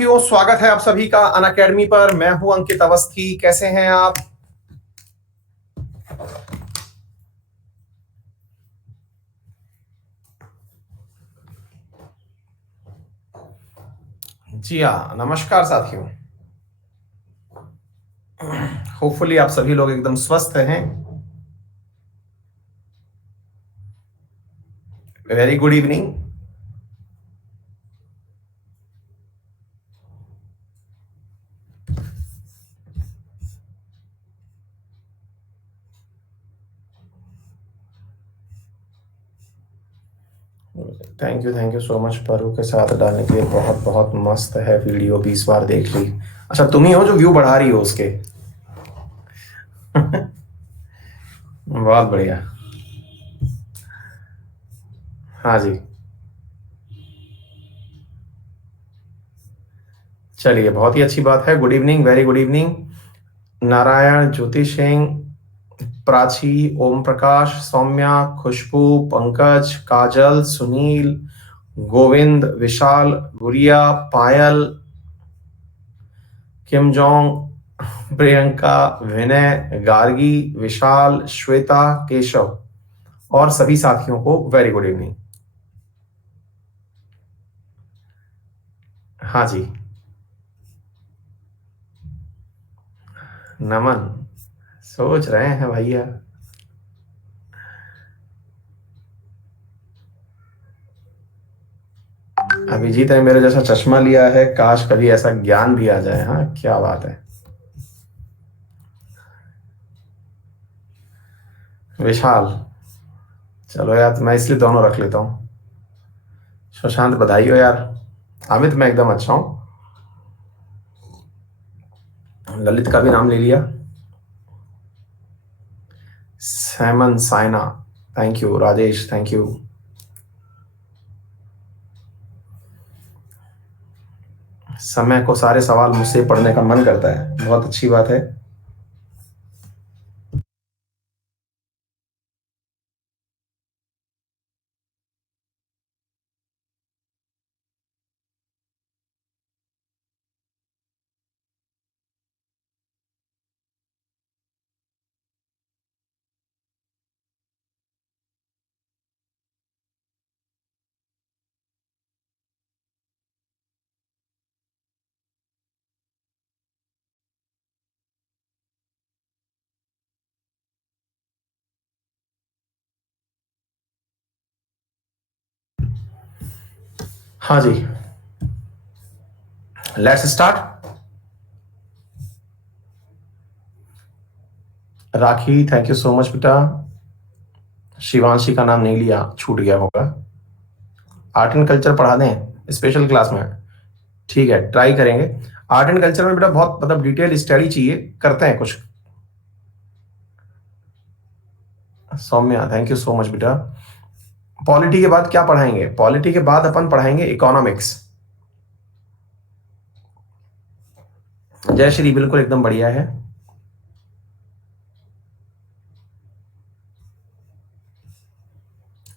साथियों, स्वागत है आप सभी का अनअकैडमी पर। मैं हूं अंकित अवस्थी। कैसे हैं आप? जी हाँ, नमस्कार साथियों। होपफुली आप सभी लोग एकदम स्वस्थ हैं। Very good evening. Thank you so much Paru के साथ डालने के लिए। बहुत बहुत मस्त है वीडियो, 20 बार देख ली। अच्छा, तुम ही हो जो व्यू बढ़ा रही हो उसके। बहुत बढ़िया। हाँ जी, चलिए, बहुत ही अच्छी बात है। Good evening, very good evening. Narayan, Jyoti Singh, Prachi, Om Prakash, Saumya, Khushboo, Pankaj, Kajal, Sunil, Govind, Vishal, Gudiya, Payal, Kim Jong, Priyanka, Vinay, Gargi, Vishal, Shweta, Keshav और सभी साथियों को वेरी गुड इवनिंग। हाँ जी, नमन। सोच रहे हैं भैया। अभिजीत ने मेरे जैसा चश्मा लिया है, काश कभी ऐसा ज्ञान भी आ जाए। हाँ, क्या बात है। विशाल, चलो यार, मैं इसलिए दोनों रख लेता हूँ। सुशांत, बधाई हो यार। अमित, मैं एकदम अच्छा हूँ। ललित का भी नाम ले लिया। Simon, Saina, thank you. Rajesh, thank you. समय को सारे सवाल मुझसे पढ़ने का मन करता है, बहुत अच्छी बात है। हाँ जी, let's start. Rakhi, thank you so much बेटा। शिवांशी का नाम नहीं लिया, छूट गया होगा। आर्ट एंड कल्चर पढ़ा दें स्पेशल क्लास में? ठीक है, ट्राई करेंगे। आर्ट एंड कल्चर में बेटा बहुत मतलब डिटेल स्टडी चाहिए, करते हैं कुछ। Saumya, thank you so much बेटा। पॉलिटी के बाद क्या पढ़ाएंगे? पॉलिटी के बाद अपन पढ़ाएंगे इकोनॉमिक्स। जय श्री, बिल्कुल एकदम बढ़िया है।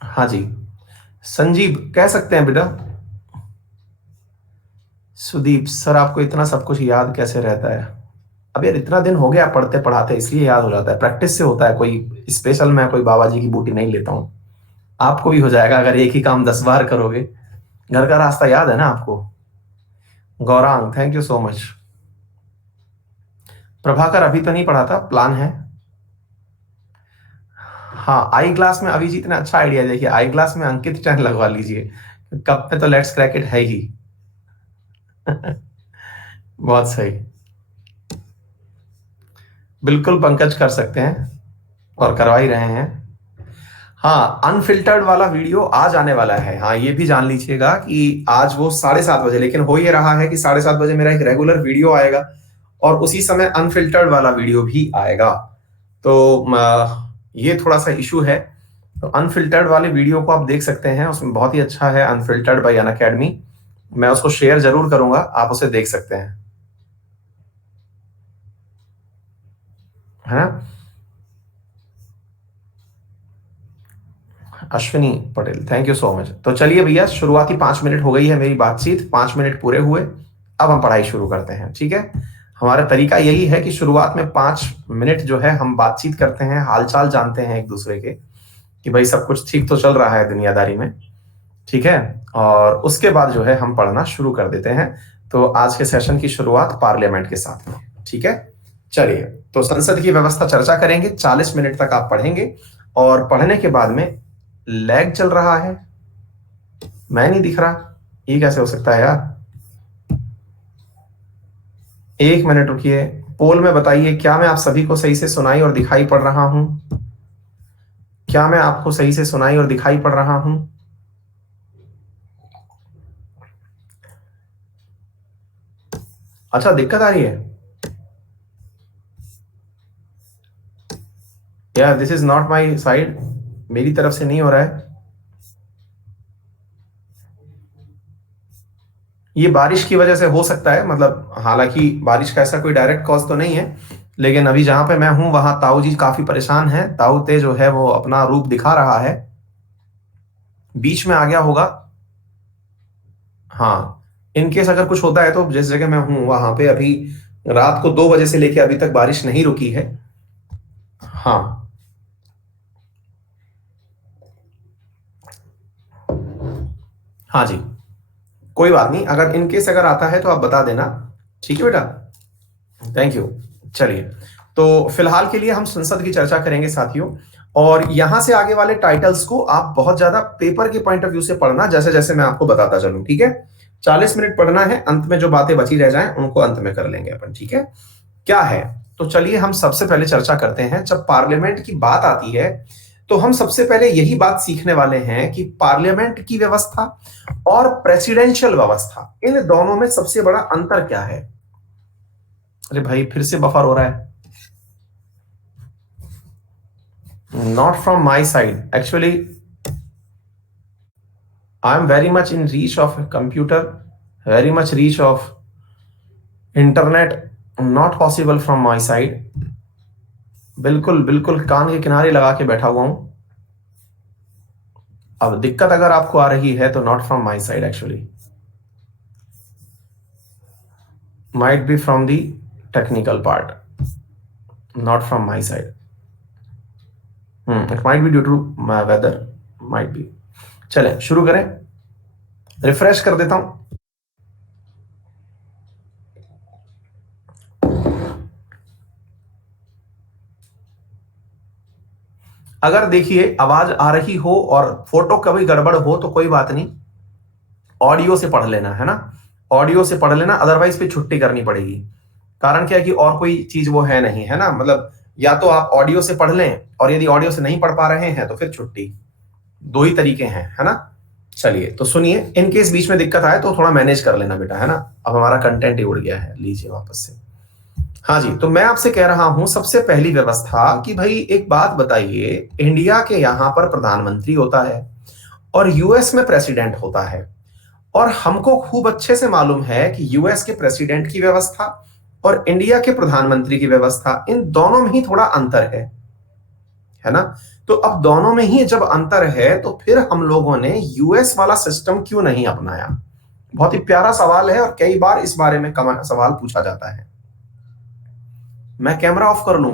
हाँ जी, संजीव कह सकते हैं बेटा। सुदीप सर, आपको इतना सब कुछ याद कैसे रहता है? अब यार, इतना दिन हो गया पढ़ते पढ़ाते, इसलिए याद हो जाता है। प्रैक्टिस से होता है। कोई स्पेशल मैं कोई बाबा जी की बूटी नहीं लेता हूँ। आपको भी हो जाएगा अगर एक ही काम 10 बार करोगे। घर का रास्ता याद है ना आपको? Gaurang, thank you so much. Prabhakar, अभी तो नहीं पढ़ा था, प्लान है। हाँ, आई ग्लास में अभिजीत ने अच्छा आइडिया। देखिए, आई ग्लास में अंकित टैन लगवा लीजिए। कप में तो लेट्स क्रैक इट है ही। बहुत सही। बिल्कुल पंकज, कर सकते हैं और करवा ही रहे हैं। हाँ, अनफिल्टर्ड वाला वीडियो आज आने वाला है। हाँ, ये भी जान लीजिएगा कि आज वो 7:30 बजे, लेकिन हो ये रहा है कि 7:30 बजे मेरा एक रेगुलर वीडियो आएगा और उसी समय अनफिल्टर्ड वाला वीडियो भी आएगा। तो ये थोड़ा सा इशू है। तो अनफिल्टर्ड वाले वीडियो को आप देख सकते हैं, उसमें बहुत ही अच्छा है, अनफिल्टर्ड बाय अनअकैडमी। मैं उसको शेयर जरूर करूंगा, आप उसे देख सकते हैं, है ना? Ashwini Patel, thank you so much. तो चलिए भैया, शुरुआती 5 मिनट हो गई है मेरी बातचीत, 5 मिनट पूरे हुए। अब हम पढ़ाई शुरू करते हैं, ठीक है। हमारा तरीका यही है कि शुरुआत में 5 मिनट जो है हम बातचीत करते हैं, हालचाल जानते हैं एक दूसरे के, कि भाई सब कुछ ठीक तो चल रहा है दुनियादारी में, ठीक है। और उसके बाद जो है हम पढ़ना शुरू कर देते हैं। तो आज के सेशन की शुरुआत पार्लियामेंट के साथ में, ठीक है। चलिए, तो संसद की व्यवस्था चर्चा करेंगे, 40 मिनट तक आप पढ़ेंगे, और पढ़ने के बाद में लैग चल रहा है, मैं नहीं दिख रहा, ये कैसे हो सकता है यार। 1 मिनट रुकिए, पोल में बताइए क्या मैं आप सभी को सही से सुनाई और दिखाई पड़ रहा हूं? क्या मैं आपको सही से सुनाई और दिखाई पड़ रहा हूं? अच्छा, दिक्कत आ रही है? यार this is not my side, मेरी तरफ से नहीं हो रहा है। ये बारिश की वजह से हो सकता है, मतलब हालांकि बारिश का ऐसा कोई डायरेक्ट कॉज तो नहीं है, लेकिन अभी जहां पे मैं हूं वहां ताऊ जी काफी परेशान हैं। ताऊ ते जो है वो अपना रूप दिखा रहा है, बीच में आ गया होगा। हाँ, इनकेस अगर कुछ होता है तो जिस जगह मैं हूं वहां पे अभी रात को 2 बजे से लेकर अभी तक बारिश नहीं रुकी है। हाँ हाँ जी, कोई बात नहीं, अगर इनकेस अगर आता है तो आप बता देना, ठीक है बेटा। Thank you. चलिए, तो फिलहाल के लिए हम संसद की चर्चा करेंगे साथियों, और यहां से आगे वाले टाइटल्स को आप बहुत ज्यादा पेपर के पॉइंट ऑफ व्यू से पढ़ना, जैसे जैसे मैं आपको बताता चलूं, ठीक है। 40 मिनट पढ़ना है, अंत में जो बातें बची रह जाएं उनको अंत में कर लेंगे अपन, ठीक है। क्या है, तो चलिए हम सबसे पहले चर्चा करते हैं। जब पार्लियामेंट की बात आती है तो हम सबसे पहले यही बात सीखने वाले हैं कि पार्लियामेंट की व्यवस्था और प्रेसिडेंशियल व्यवस्था, इन दोनों में सबसे बड़ा अंतर क्या है। अरे भाई फिर से बफर हो रहा है। Not from my side. Actually, I am very much in reach of a computer, very much reach of internet. Not possible from my side. बिल्कुल बिल्कुल कान के किनारे लगा के बैठा हुआ हूं। अब दिक्कत अगर आपको आ रही है तो not from my side, actually might be from the technical part, not from my side. It might be due to my weather, might be. चलें शुरू करें, रिफ्रेश कर देता हूं। अगर देखिए आवाज आ रही हो और फोटो कभी गड़बड़ हो तो कोई बात नहीं, ऑडियो से पढ़ लेना, है ना। ऑडियो से पढ़ लेना, अदरवाइज फिर छुट्टी करनी पड़ेगी। कारण क्या है कि और कोई चीज वो है नहीं, है ना। मतलब या तो आप ऑडियो से पढ़ लें, और यदि ऑडियो से नहीं पढ़ पा रहे हैं तो फिर छुट्टी। दो ही तरीके हैं, है ना। चलिए तो सुनिए, इन केस बीच में दिक्कत आए तो थोड़ा मैनेज कर लेना बेटा, है ना। अब हमारा कंटेंट ही उड़ गया है, लीजिए वापस से। हाँ जी, तो मैं आपसे कह रहा हूं सबसे पहली व्यवस्था कि भाई एक बात बताइए, इंडिया के यहां पर प्रधानमंत्री होता है और यूएस में प्रेसिडेंट होता है, और हमको खूब अच्छे से मालूम है कि यूएस के प्रेसिडेंट की व्यवस्था और इंडिया के प्रधानमंत्री की व्यवस्था, इन दोनों में ही थोड़ा अंतर है ना। तो अब दोनों में ही जब अंतर है तो फिर हम लोगों ने यूएस वाला सिस्टम क्यों नहीं अपनाया। बहुत ही प्यारा सवाल है और कई बार इस बारे में सवाल पूछा जाता है। मैं कैमरा ऑफ कर लूं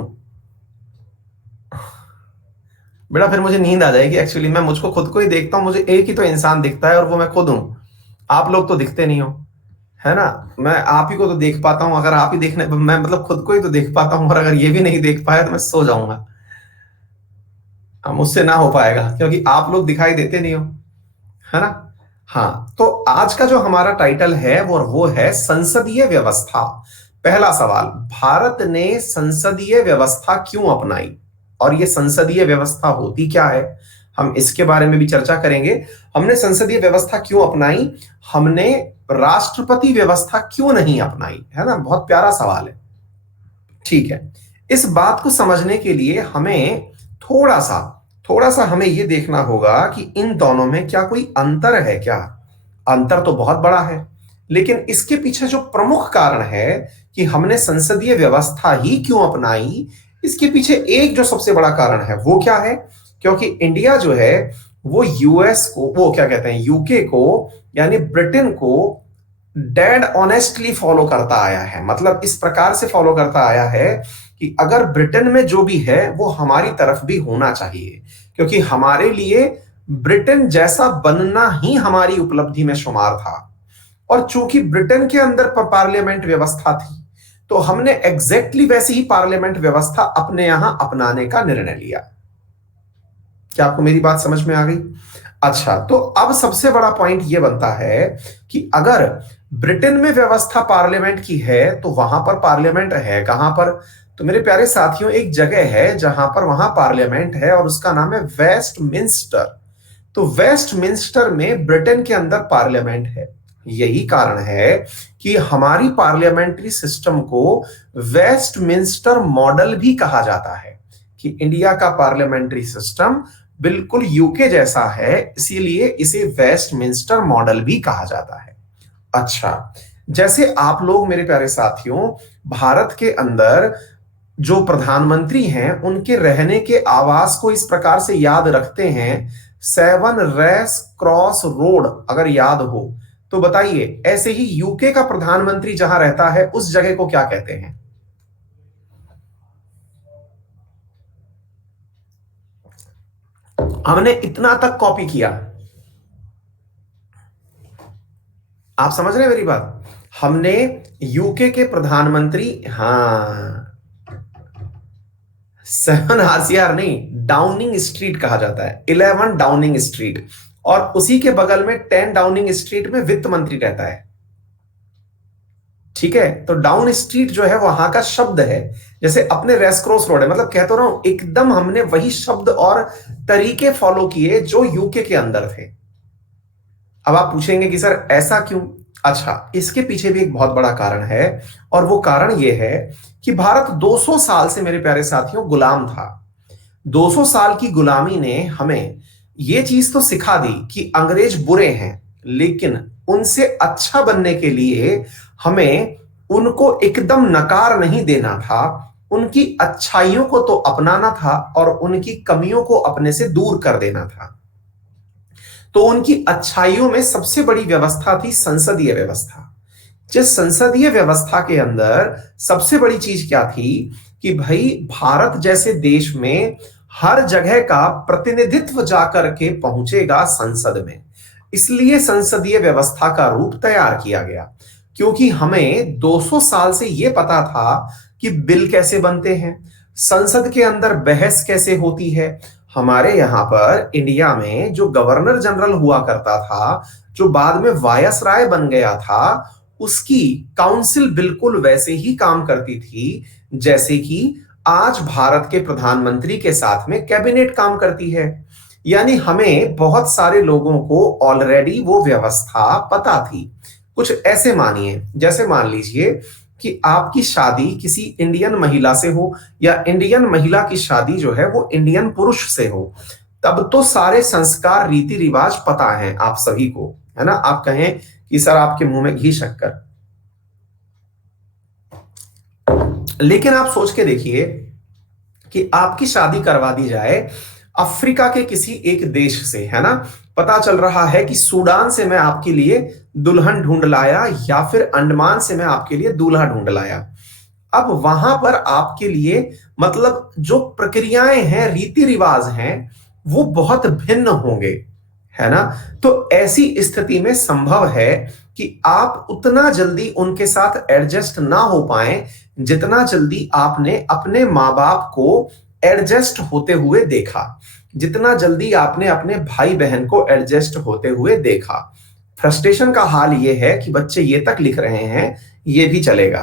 बेटा, फिर मुझे नींद आ जाएगी। एक्चुअली मैं मुझको खुद को ही देखता हूं, मुझे एक ही तो इंसान दिखता है और वो मैं खुद हूं। आप लोग तो दिखते नहीं हो, है ना। मैं आप ही को तो देख पाता हूं, अगर आप ही देखने, मैं मतलब खुद को ही तो देख पाता हूं, और अगर ये भी नहीं देख पाया तो मैं सो जाऊंगा। मुझसे ना हो पाएगा क्योंकि आप लोग दिखाई देते नहीं हो, है ना। हाँ, तो आज का जो हमारा टाइटल है वो है संसदीय व्यवस्था। पहला सवाल, भारत ने संसदीय व्यवस्था क्यों अपनाई, और ये संसदीय व्यवस्था होती क्या है, हम इसके बारे में भी चर्चा करेंगे। हमने संसदीय व्यवस्था क्यों अपनाई, हमने राष्ट्रपति व्यवस्था क्यों नहीं अपनाई, है ना। बहुत प्यारा सवाल है, ठीक है। इस बात को समझने के लिए हमें थोड़ा सा हमें यह देखना होगा कि इन दोनों में क्या कोई अंतर है क्या। अंतर तो बहुत बड़ा है, लेकिन इसके पीछे जो प्रमुख कारण है कि हमने संसदीय व्यवस्था ही क्यों अपनाई, इसके पीछे एक जो सबसे बड़ा कारण है वो क्या है, क्योंकि इंडिया जो है वो यूएस को, वो क्या कहते हैं, यूके को यानी ब्रिटेन को डेड ऑनेस्टली फॉलो करता आया है, मतलब इस प्रकार से फॉलो करता आया है कि अगर ब्रिटेन में जो भी है वो हमारी तरफ भी होना चाहिए, क्योंकि हमारे लिए ब्रिटेन जैसा बनना ही हमारी उपलब्धि में शुमार था। और चूंकि ब्रिटेन के अंदर पार्लियामेंट व्यवस्था थी, तो हमने एग्जैक्टली वैसी ही पार्लियामेंट व्यवस्था अपने यहां अपनाने का निर्णय लिया। क्या आपको मेरी बात समझ में आ गई? अच्छा, तो अब सबसे बड़ा पॉइंट यह बनता है कि अगर ब्रिटेन में व्यवस्था पार्लियामेंट की है तो वहां पर पार्लियामेंट है कहां पर? तो मेरे प्यारे साथियों, एक जगह है जहां पर वहां पार्लियामेंट है और उसका नाम है वेस्टमिंस्टर। तो वेस्टमिंस्टर में ब्रिटेन के अंदर पार्लियामेंट है। यही कारण है कि हमारी पार्लियामेंट्री सिस्टम को वेस्टमिंस्टर मॉडल भी कहा जाता है, कि इंडिया का पार्लियामेंट्री सिस्टम बिल्कुल यूके जैसा है, इसीलिए इसे वेस्टमिंस्टर मॉडल भी कहा जाता है। अच्छा, जैसे आप लोग मेरे प्यारे साथियों भारत के अंदर जो प्रधानमंत्री हैं उनके रहने के आवास को इस प्रकार से याद रखते हैं, 7 रेस क्रॉस रोड, अगर याद हो तो बताइए, ऐसे ही यूके का प्रधानमंत्री जहां रहता है उस जगह को क्या कहते हैं? हमने इतना तक कॉपी किया। आप समझ रहे हैं मेरी बात? हमने यूके के प्रधानमंत्री, हाँ, 7 RCR नहीं, डाउनिंग स्ट्रीट कहा जाता है, 11 डाउनिंग स्ट्रीट, और उसी के बगल में 10 डाउनिंग स्ट्रीट में वित्त मंत्री रहता है। ठीक है, तो डाउन स्ट्रीट जो है वहां का शब्द है, जैसे अपने रेस क्रॉस रोड है, मतलब कहता रहा हूं एकदम हमने वही शब्द और तरीके फॉलो किए जो यूके के अंदर थे। अब आप पूछेंगे कि सर ऐसा क्यों? अच्छा, इसके पीछे भी एक बहुत बड़ा कारण है, और वो कारण ये है कि भारत 200 साल से मेरे प्यारे साथियों गुलाम था। 200 साल की गुलामी ने हमें ये चीज तो सिखा दी कि अंग्रेज बुरे हैं, लेकिन उनसे अच्छा बनने के लिए हमें उनको एकदम नकार नहीं देना था, उनकी अच्छाइयों को तो अपनाना था और उनकी कमियों को अपने से दूर कर देना था। तो उनकी अच्छाइयों में सबसे बड़ी व्यवस्था थी संसदीय व्यवस्था। जिस संसदीय व्यवस्था के अंदर सबसे बड़ी चीज क्या थी कि भाई भारत जैसे देश में हर जगह का प्रतिनिधित्व जाकर के पहुंचेगा संसद में, इसलिए संसदीय व्यवस्था का रूप तैयार किया गया। क्योंकि हमें 200 साल से यह पता था कि बिल कैसे बनते हैं, संसद के अंदर बहस कैसे होती है। हमारे यहां पर इंडिया में जो गवर्नर जनरल हुआ करता था, जो बाद में वायसराय बन गया था, उसकी काउंसिल बिल्कुल वैसे ही काम करती थी जैसे कि आज भारत के प्रधानमंत्री के साथ में कैबिनेट काम करती है। यानी हमें बहुत सारे लोगों को ऑलरेडी वो व्यवस्था पता थी। कुछ ऐसे मानिए, जैसे मान लीजिए कि आपकी शादी किसी इंडियन महिला से हो, या इंडियन महिला की शादी जो है वो इंडियन पुरुष से हो, तब तो सारे संस्कार रीति रिवाज पता है आप सभी को, है ना? आप कहें कि सर आपके मुंह में घी शक्कर, लेकिन आप सोच के देखिए कि आपकी शादी करवा दी जाए अफ्रीका के किसी एक देश से, है ना? पता चल रहा है कि सूडान से मैं आपके लिए दुल्हन ढूंढ लाया, या फिर अंडमान से मैं आपके लिए दूल्हा ढूंढ लाया। अब वहां पर आपके लिए मतलब जो प्रक्रियाएं हैं, रीति रिवाज हैं, वो बहुत भिन्न होंगे, है ना? तो ऐसी स्थिति में संभव है कि आप उतना जल्दी उनके साथ एडजस्ट ना हो पाए जितना जल्दी आपने अपने माँ बाप को एडजस्ट होते हुए देखा, जितना जल्दी आपने अपने भाई बहन को एडजस्ट होते हुए देखा। फ्रस्ट्रेशन का हाल यह है कि बच्चे ये तक लिख रहे हैं, ये भी चलेगा।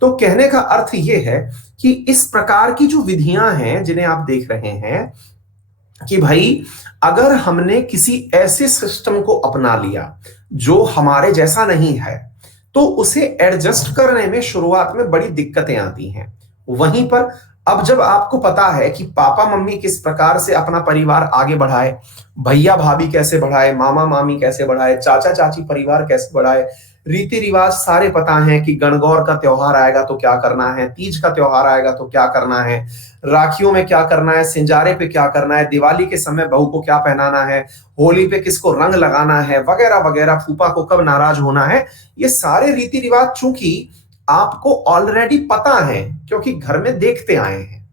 तो कहने का अर्थ यह है कि इस प्रकार की जो विधियां हैं जिन्हें आप देख रहे हैं, कि भाई अगर हमने किसी ऐसे सिस्टम को अपना लिया जो हमारे जैसा नहीं है, तो उसे एडजस्ट करने में शुरुआत में बड़ी दिक्कतें आती हैं। वहीं पर अब जब आपको पता है कि पापा मम्मी किस प्रकार से अपना परिवार आगे बढ़ाए, भैया भाभी कैसे बढ़ाए, मामा मामी कैसे बढ़ाए, चाचा चाची परिवार कैसे बढ़ाए, रीति रिवाज सारे पता हैं कि गणगौर का त्योहार आएगा तो क्या करना है, तीज का त्योहार आएगा तो क्या करना है, राखियों में क्या करना है, सिंजारे पे क्या करना है, दिवाली के समय बहू को क्या पहनाना है, होली पे किसको रंग लगाना है, वगैरह वगैरह, फूफा को कब नाराज होना है। ये सारे रीति रिवाज चूंकि आपको ऑलरेडी पता है क्योंकि घर में देखते आए हैं,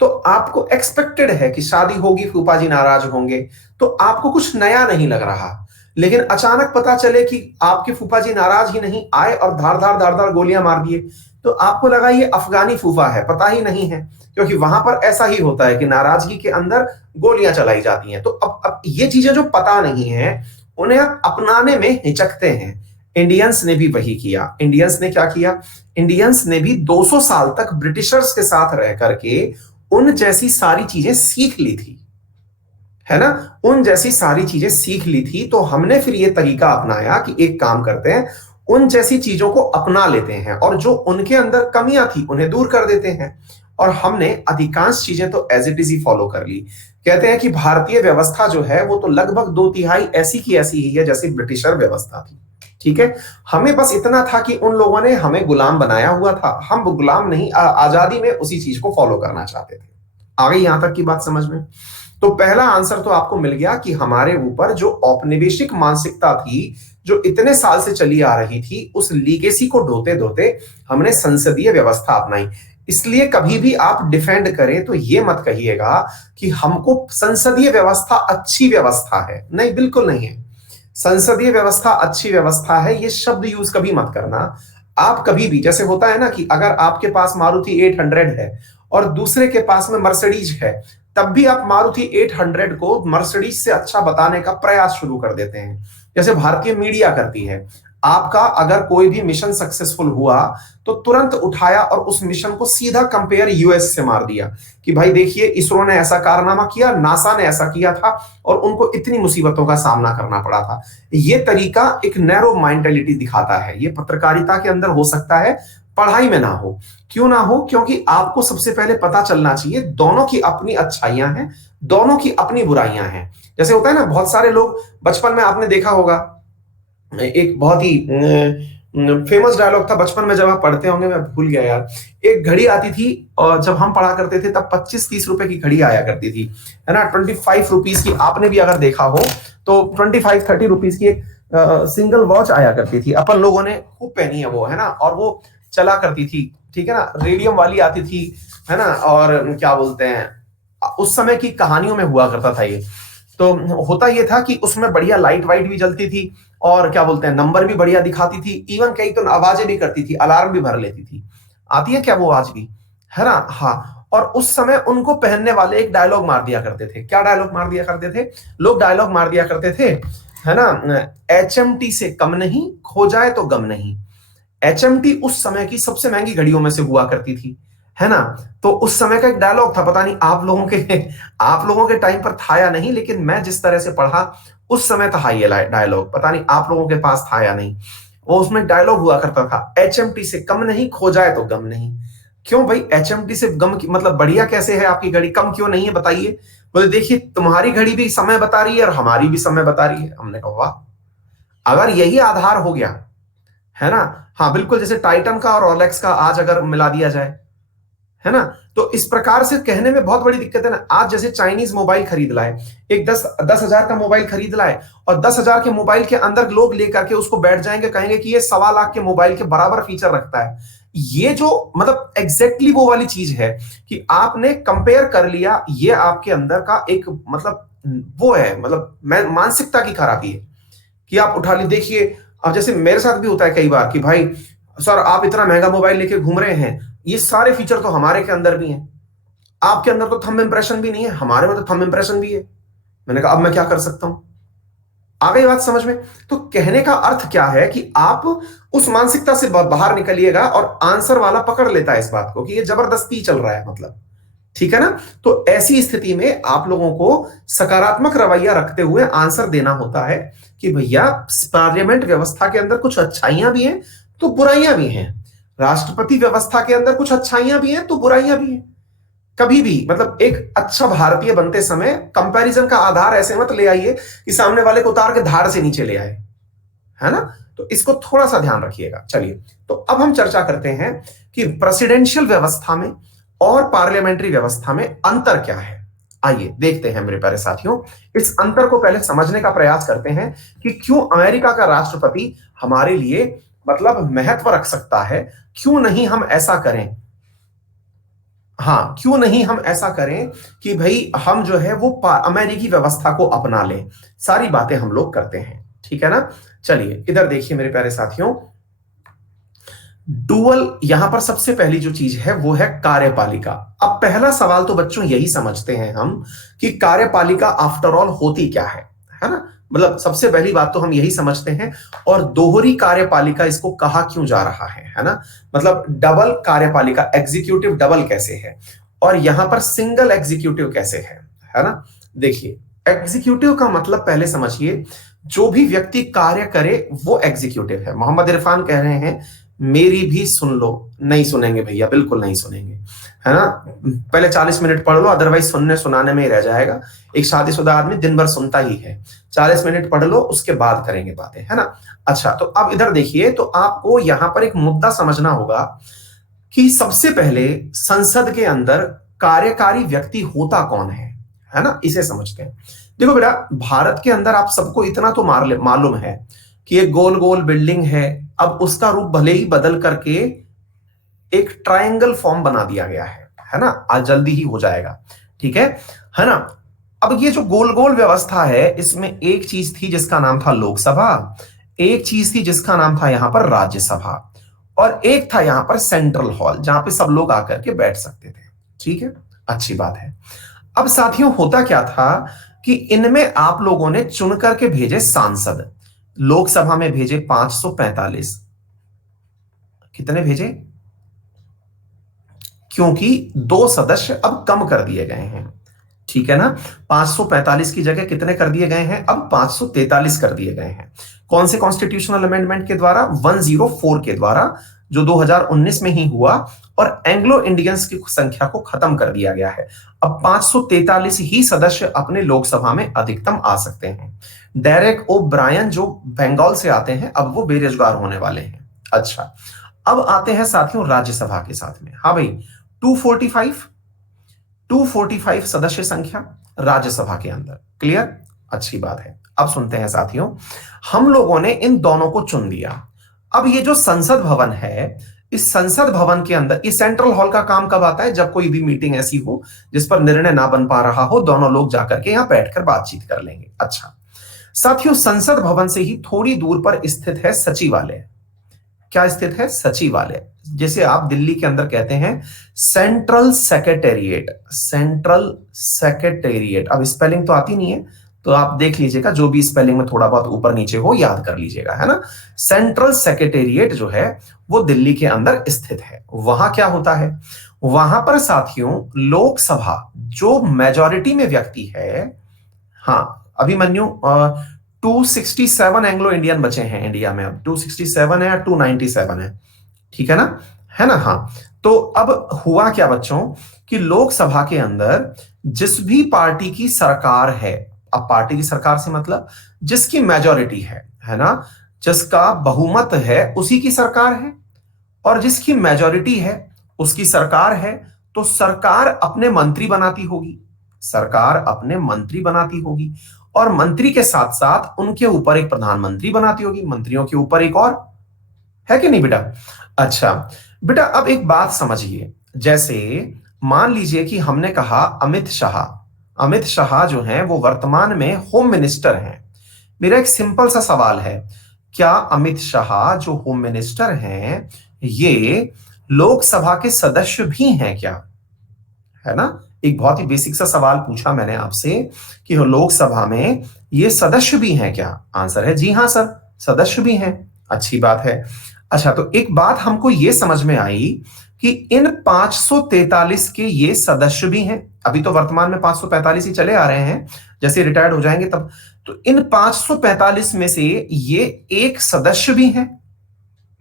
तो आपको एक्सपेक्टेड है कि शादी होगी, फूफा जी नाराज होंगे, तो आपको कुछ नया नहीं लग रहा। लेकिन अचानक पता चले कि आपके फूफा जी नाराज ही नहीं आए और धार धार गोलियां मार दिए, तो आपको लगा ये अफगानी फूफा है, पता ही नहीं है, क्योंकि वहां पर ऐसा ही होता है कि नाराजगी के अंदर गोलियां चलाई जाती हैं। तो अब ये चीजें जो पता नहीं है उन्हें आप अपनाने में हिचकते हैं। इंडियंस ने भी वही किया। इंडियंस ने क्या किया? इंडियंस ने भी 200 साल तक ब्रिटिशर्स के साथ रह करके उन जैसी सारी चीजें सीख ली थी, है ना, उन जैसी सारी चीजें सीख ली थी। तो हमने फिर ये तरीका अपनाया कि एक काम करते हैं, उन जैसी चीजों को अपना लेते हैं और जो उनके अंदर कमियां थी उन्हें दूर कर देते हैं। और हमने अधिकांश चीजें तो एज इट इज ही फॉलो कर ली। कहते हैं कि भारतीय व्यवस्था जो है वो तो लगभग 2/3 ऐसी की ऐसी ही है जैसी ब्रिटिशर व्यवस्था थी। ठीक है, हमें बस इतना था कि उन लोगों ने हमें गुलाम बनाया हुआ था, हम गुलाम नहीं, आजादी में उसी चीज को फॉलो करना चाहते थे। आ गई यहां तक की बात समझ में? तो पहला आंसर तो आपको मिल गया कि हमारे ऊपर जो औपनिवेशिक मानसिकता थी जो इतने साल से चली आ रही थी, उस लीगेसी को ढोते ढोते हमने संसदीय व्यवस्था अपनाई। इसलिए कभी भी आप डिफेंड करें तो ये मत कहिएगा कि हमको संसदीय व्यवस्था अच्छी व्यवस्था है, नहीं, बिल्कुल नहीं है। संसदीय व्यवस्था अच्छी व्यवस्था है ये शब्द यूज कभी मत करना। आप कभी भी, जैसे होता है ना कि अगर आपके पास मारुति 800 है और दूसरे के पास में मर्सिडीज है, तब भी आप मारुति 800 को मर्सिडीज से अच्छा बताने का प्रयास शुरू कर देते हैं, जैसे भारतीय मीडिया करती है। आपका अगर कोई भी मिशन सक्सेसफुल हुआ तो तुरंत उठाया और उस मिशन को सीधा कंपेयर यूएस से मार दिया कि भाई देखिए इसरो ने ऐसा कारनामा किया, नासा ने ऐसा किया था और उनको इतनी मुसीबतों का सामना करना पड़ा था। ये तरीका एक नैरो माइंडेलिटी दिखाता है। ये पत्रकारिता के अंदर हो सकता है, पढ़ाई में ना हो। क्यों ना हो? क्योंकि आपको सबसे पहले पता चलना चाहिए दोनों की अपनी अच्छाइयां हैं, दोनों की अपनी बुराइयां हैं। जैसे होता है ना, बहुत सारे लोग, बचपन में आपने देखा होगा, एक बहुत ही फेमस डायलॉग था बचपन में, जब आप पढ़ते होंगे, मैं भूल गया यार। एक घड़ी आती थी और जब हम पढ़ा करते थे तब 25-30 रुपए की घड़ी आया करती थी, है ना, 25 रुपीज की। आपने भी अगर देखा हो तो 25-30 रुपीज की एक सिंगल वॉच आया करती थी, अपन लोगों ने खूब पहनी है वो, है ना, और वो चला करती थी, ठीक है ना, रेडियम वाली आती थी, है ना, और क्या बोलते हैं, उस समय की कहानियों में हुआ करता था ये। तो होता ये था कि उसमें बढ़िया लाइट वाइट भी जलती थी और क्या बोलते हैं, नंबर भी बढ़िया दिखाती थी, इवन कई तो आवाजें भी करती थी, अलार्म भी भर लेती थी। आती है क्या वो आज भी, है ना? हाँ। और उस समय उनको पहनने वाले एक डायलॉग मार दिया करते थे। क्या डायलॉग मार दिया करते थे? लोग डायलॉग मार दिया करते थे, है ना, HMT से कम नहीं, खो जाए तो गम नहीं। HMT उस समय की सबसे महंगी घड़ियों में से हुआ करती थी, है ना। तो उस समय का एक डायलॉग था, पता नहीं आप लोगों के टाइम पर था या नहीं, लेकिन मैं जिस तरह से पढ़ा उस समय था ये डायलॉग, पता नहीं आप लोगों के पास था या नहीं। वो उसमें डायलॉग हुआ करता था, HMT से कम नहीं, खो जाए तो गम नहीं। क्यों भाई HMT से गम की मतलब बढ़िया कैसे है आपकी घड़ी, कम क्यों नहीं है बताइए? बोले देखिए तुम्हारी घड़ी भी समय बता रही है और हमारी भी समय बता रही है। हमने कहा वाह, अगर यही आधार हो गया, है ना। हाँ बिल्कुल, जैसे टाइटन का और रोलेक्स का आज अगर मिला दिया जाए, है ना, तो इस प्रकार से कहने में बहुत बड़ी दिक्कत है ना। आज जैसे चाइनीज मोबाइल खरीद लाए, एक 10,000 का मोबाइल खरीद लाए और 10,000 के मोबाइल के अंदर लोग लेकर के उसको बैठ जाएंगे, कहेंगे कि ये 1.25 लाख के मोबाइल के बराबर फीचर रखता है। ये जो मतलब एग्जैक्टली वो वाली चीज है कि आपने कंपेयर कर लिया, ये आपके अंदर का एक मतलब वो है, मतलब मानसिकता की खराबी है कि आप उठा ली। देखिए अब जैसे मेरे साथ भी होता है कई बार कि भाई सर आप इतना महंगा मोबाइल लेके घूम रहे हैं, ये सारे फीचर तो हमारे के अंदर भी हैं, आपके अंदर तो थंब इंप्रेशन भी नहीं है, हमारे में तो थंब इंप्रेशन भी है। मैंने कहा अब मैं क्या कर सकता हूं? आ गई बात समझ में? तो कहने का अर्थ क्या है कि आप उस मानसिकता से बाहर निकलिएगा और आंसर वाला पकड़ लेता है इस बात को कि ये जबरदस्ती चल रहा है, मतलब ठीक है ना। तो ऐसी स्थिति में आप लोगों को सकारात्मक रवैया रखते हुए आंसर देना होता है कि भैया पार्लियामेंट व्यवस्था के अंदर कुछ अच्छाइयां भी हैं तो बुराइयां भी हैं, राष्ट्रपति व्यवस्था के अंदर कुछ अच्छाइयां भी हैं तो बुराइयां भी हैं। कभी भी मतलब एक अच्छा भारतीय बनते समय कंपैरिजन का आधार ऐसे मत ले आइए कि सामने वाले को उतार के धार से नीचे ले आए, है ना। तो इसको थोड़ा सा ध्यान रखिएगा। चलिए, तो अब हम चर्चा करते हैं कि प्रेसिडेंशियल व्यवस्था में और पार्लियामेंट्री व्यवस्था में अंतर क्या है। आइए देखते हैं मेरे प्यारे साथियों, इस अंतर को पहले समझने का प्रयास करते हैं कि क्यों अमेरिका का राष्ट्रपति हमारे लिए मतलब महत्व रख सकता है, क्यों नहीं हम ऐसा करें। हाँ, क्यों नहीं हम ऐसा करें कि भाई हम जो है वो अमेरिकी व्यवस्था को अपना लें। सारी बातें हम लोग करते हैं, ठीक है ना। चलिए इधर देखिए मेरे प्यारे साथियों, डुअल, यहां पर सबसे पहली जो चीज है वो है कार्यपालिका। अब पहला सवाल तो बच्चों यही समझते हैं हम कि कार्यपालिका आफ्टर ऑल होती क्या है ना। मतलब सबसे पहली बात तो हम यही समझते हैं, और दोहरी कार्यपालिका इसको कहा क्यों जा रहा है ना। मतलब डबल कार्यपालिका, एग्जीक्यूटिव डबल कैसे है, और यहां पर सिंगल एग्जीक्यूटिव कैसे है ना। देखिए, एग्जीक्यूटिव का मतलब पहले समझिए, जो भी व्यक्ति कार्य करे वो एग्जीक्यूटिव है। मोहम्मद इरफान कह रहे हैं मेरी भी सुन लो। नहीं सुनेंगे भैया, बिल्कुल नहीं सुनेंगे, है ना। पहले 40 मिनट पढ़ लो, अदरवाइज सुनने सुनाने में ही रह जाएगा। एक शादीशुदा आदमी दिन भर सुनता ही है। 40 मिनट पढ़ लो, उसके बाद करेंगे बातें, है ना। अच्छा, तो अब इधर देखिए, तो आपको यहां पर एक मुद्दा समझना होगा कि सबसे पहले संसद के अंदर कार्यकारी व्यक्ति होता कौन है ना, इसे समझते हैं। देखो बेटा, भारत के अंदर आप सबको इतना तो मालूम है कि एक गोल गोल बिल्डिंग है। अब उसका रूप भले ही बदल करके एक ट्रायंगल फॉर्म बना दिया गया है ना। आज जल्दी ही हो जाएगा, ठीक है ना। अब ये जो गोल गोल व्यवस्था है, इसमें एक चीज थी जिसका नाम था लोकसभा, एक चीज थी जिसका नाम था यहां पर राज्यसभा, और एक था यहां पर सेंट्रल हॉल जहां पे सब लोग आकर के बैठ सकते थे, ठीक है। अच्छी बात है। अब साथियों, होता क्या था कि इनमें आप लोगों ने चुन करके भेजे सांसद। लोकसभा में भेजे 545। कितने भेजे? क्योंकि 2 सदस्य अब कम कर दिए गए हैं, ठीक है ना। 545 की जगह कितने कर दिए गए हैं? अब 543 कर दिए गए हैं। कौन से कॉन्स्टिट्यूशनल अमेंडमेंट के द्वारा? 104 के द्वारा, जो 2019 में ही हुआ, और एंग्लो इंडियंस की संख्या को खत्म कर दिया गया है। अब 543 ही सदस्य अपने लोकसभा में अधिकतम आ सकते हैं। डेरेक ओ ब्रायन जो बंगाल से आते हैं, अब वो बेरोजगार होने वाले हैं। अच्छा, अब आते हैं साथियों राज्यसभा के साथ में। हाँ भाई, 245 245 सदस्य संख्या राज्यसभा के अंदर। क्लियर? अच्छी बात है। अब सुनते हैं साथियों, हम लोगों ने इन दोनों को चुन लिया। अब ये जो संसद भवन है, इस संसद भवन के अंदर ये सेंट्रल हॉल का काम कब आता है? जब कोई भी मीटिंग ऐसी हो जिस पर निर्णय ना बन पा रहा हो, दोनों लोग जाकर के यहां बैठकर बातचीत कर लेंगे। अच्छा साथियों, संसद भवन से ही थोड़ी दूर पर स्थित है सचिवालय। क्या स्थित है? सचिवालय, जैसे आप दिल्ली के अंदर कहते हैं सेंट्रल सेक्रेटेरिएट। सेंट्रल सेक्रेटेरिएट, अब स्पेलिंग तो आती नहीं है, तो आप देख लीजिएगा, जो भी स्पेलिंग में थोड़ा बहुत ऊपर नीचे हो याद कर लीजिएगा, है ना। सेंट्रल सेक्रेटेरिएट जो है वो दिल्ली के अंदर स्थित है। वहां क्या होता है? वहां पर साथियों लोकसभा जो मेजॉरिटी में व्यक्ति है, हाँ अभिमन्यु, 267 एंग्लो इंडियन बचे हैं इंडिया में। अब 267 है या 297 है, ठीक है ना। हाँ, तो अब हुआ क्या बच्चों कि लोकसभा के अंदर जिस भी पार्टी की सरकार है, अब पार्टी की सरकार से मतलब जिसकी मेजॉरिटी है ना, जिसका बहुमत है उसी की सरकार है, और जिसकी मेजॉरिटी है उसकी सरकार है। तो सरकार अपने मंत्री बनाती होगी, सरकार अपने मंत्री बनाती होगी, और मंत्री के साथ साथ उनके ऊपर एक प्रधानमंत्री बनाती होगी, मंत्रियों के ऊपर एक और, है कि नहीं बेटा? अच्छा बेटा, अब एक बात समझिए, जैसे मान लीजिए कि हमने कहा अमित शाह जो हैं वो वर्तमान में होम मिनिस्टर हैं। मेरा एक सिंपल सा सवाल है, क्या अमित शाह जो होम मिनिस्टर हैं ये लोकसभा के सदस्य भी हैं क्या? है ना, एक बहुत ही बेसिक सा सवाल पूछा मैंने आपसे कि लोकसभा में ये सदस्य भी हैं क्या? आंसर है जी हाँ सर, सदस्य भी हैं। अच्छी बात है। अच्छा, तो एक बात हमको ये समझ में आई कि इन 543 के ये सदस्य भी हैं। अभी तो वर्तमान में 545 ही चले आ रहे हैं, जैसे रिटायर्ड हो जाएंगे तब। तो इन 545 में से ये एक सदस्य भी हैं।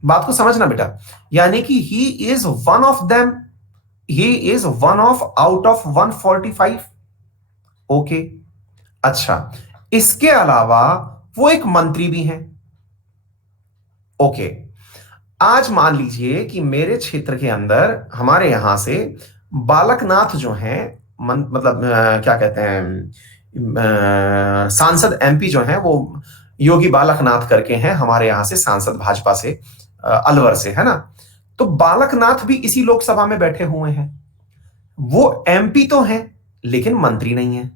बात को समझना बेटा, यानी कि he is one of them, he is one of out of 145। Okay, अच्छा, इसके अलावा वो एक मंत्री भी हैं। ओके, आज मान लीजिए कि मेरे क्षेत्र के अंदर हमारे यहां से बालकनाथ जो हैं, मतलब क्या कहते हैं, सांसद एमपी जो हैं वो योगी बालकनाथ करके हैं, हमारे यहां से सांसद भाजपा से, अलवर से, है ना। तो बालकनाथ भी इसी लोकसभा में बैठे हुए हैं। वो एमपी तो हैं लेकिन मंत्री नहीं है।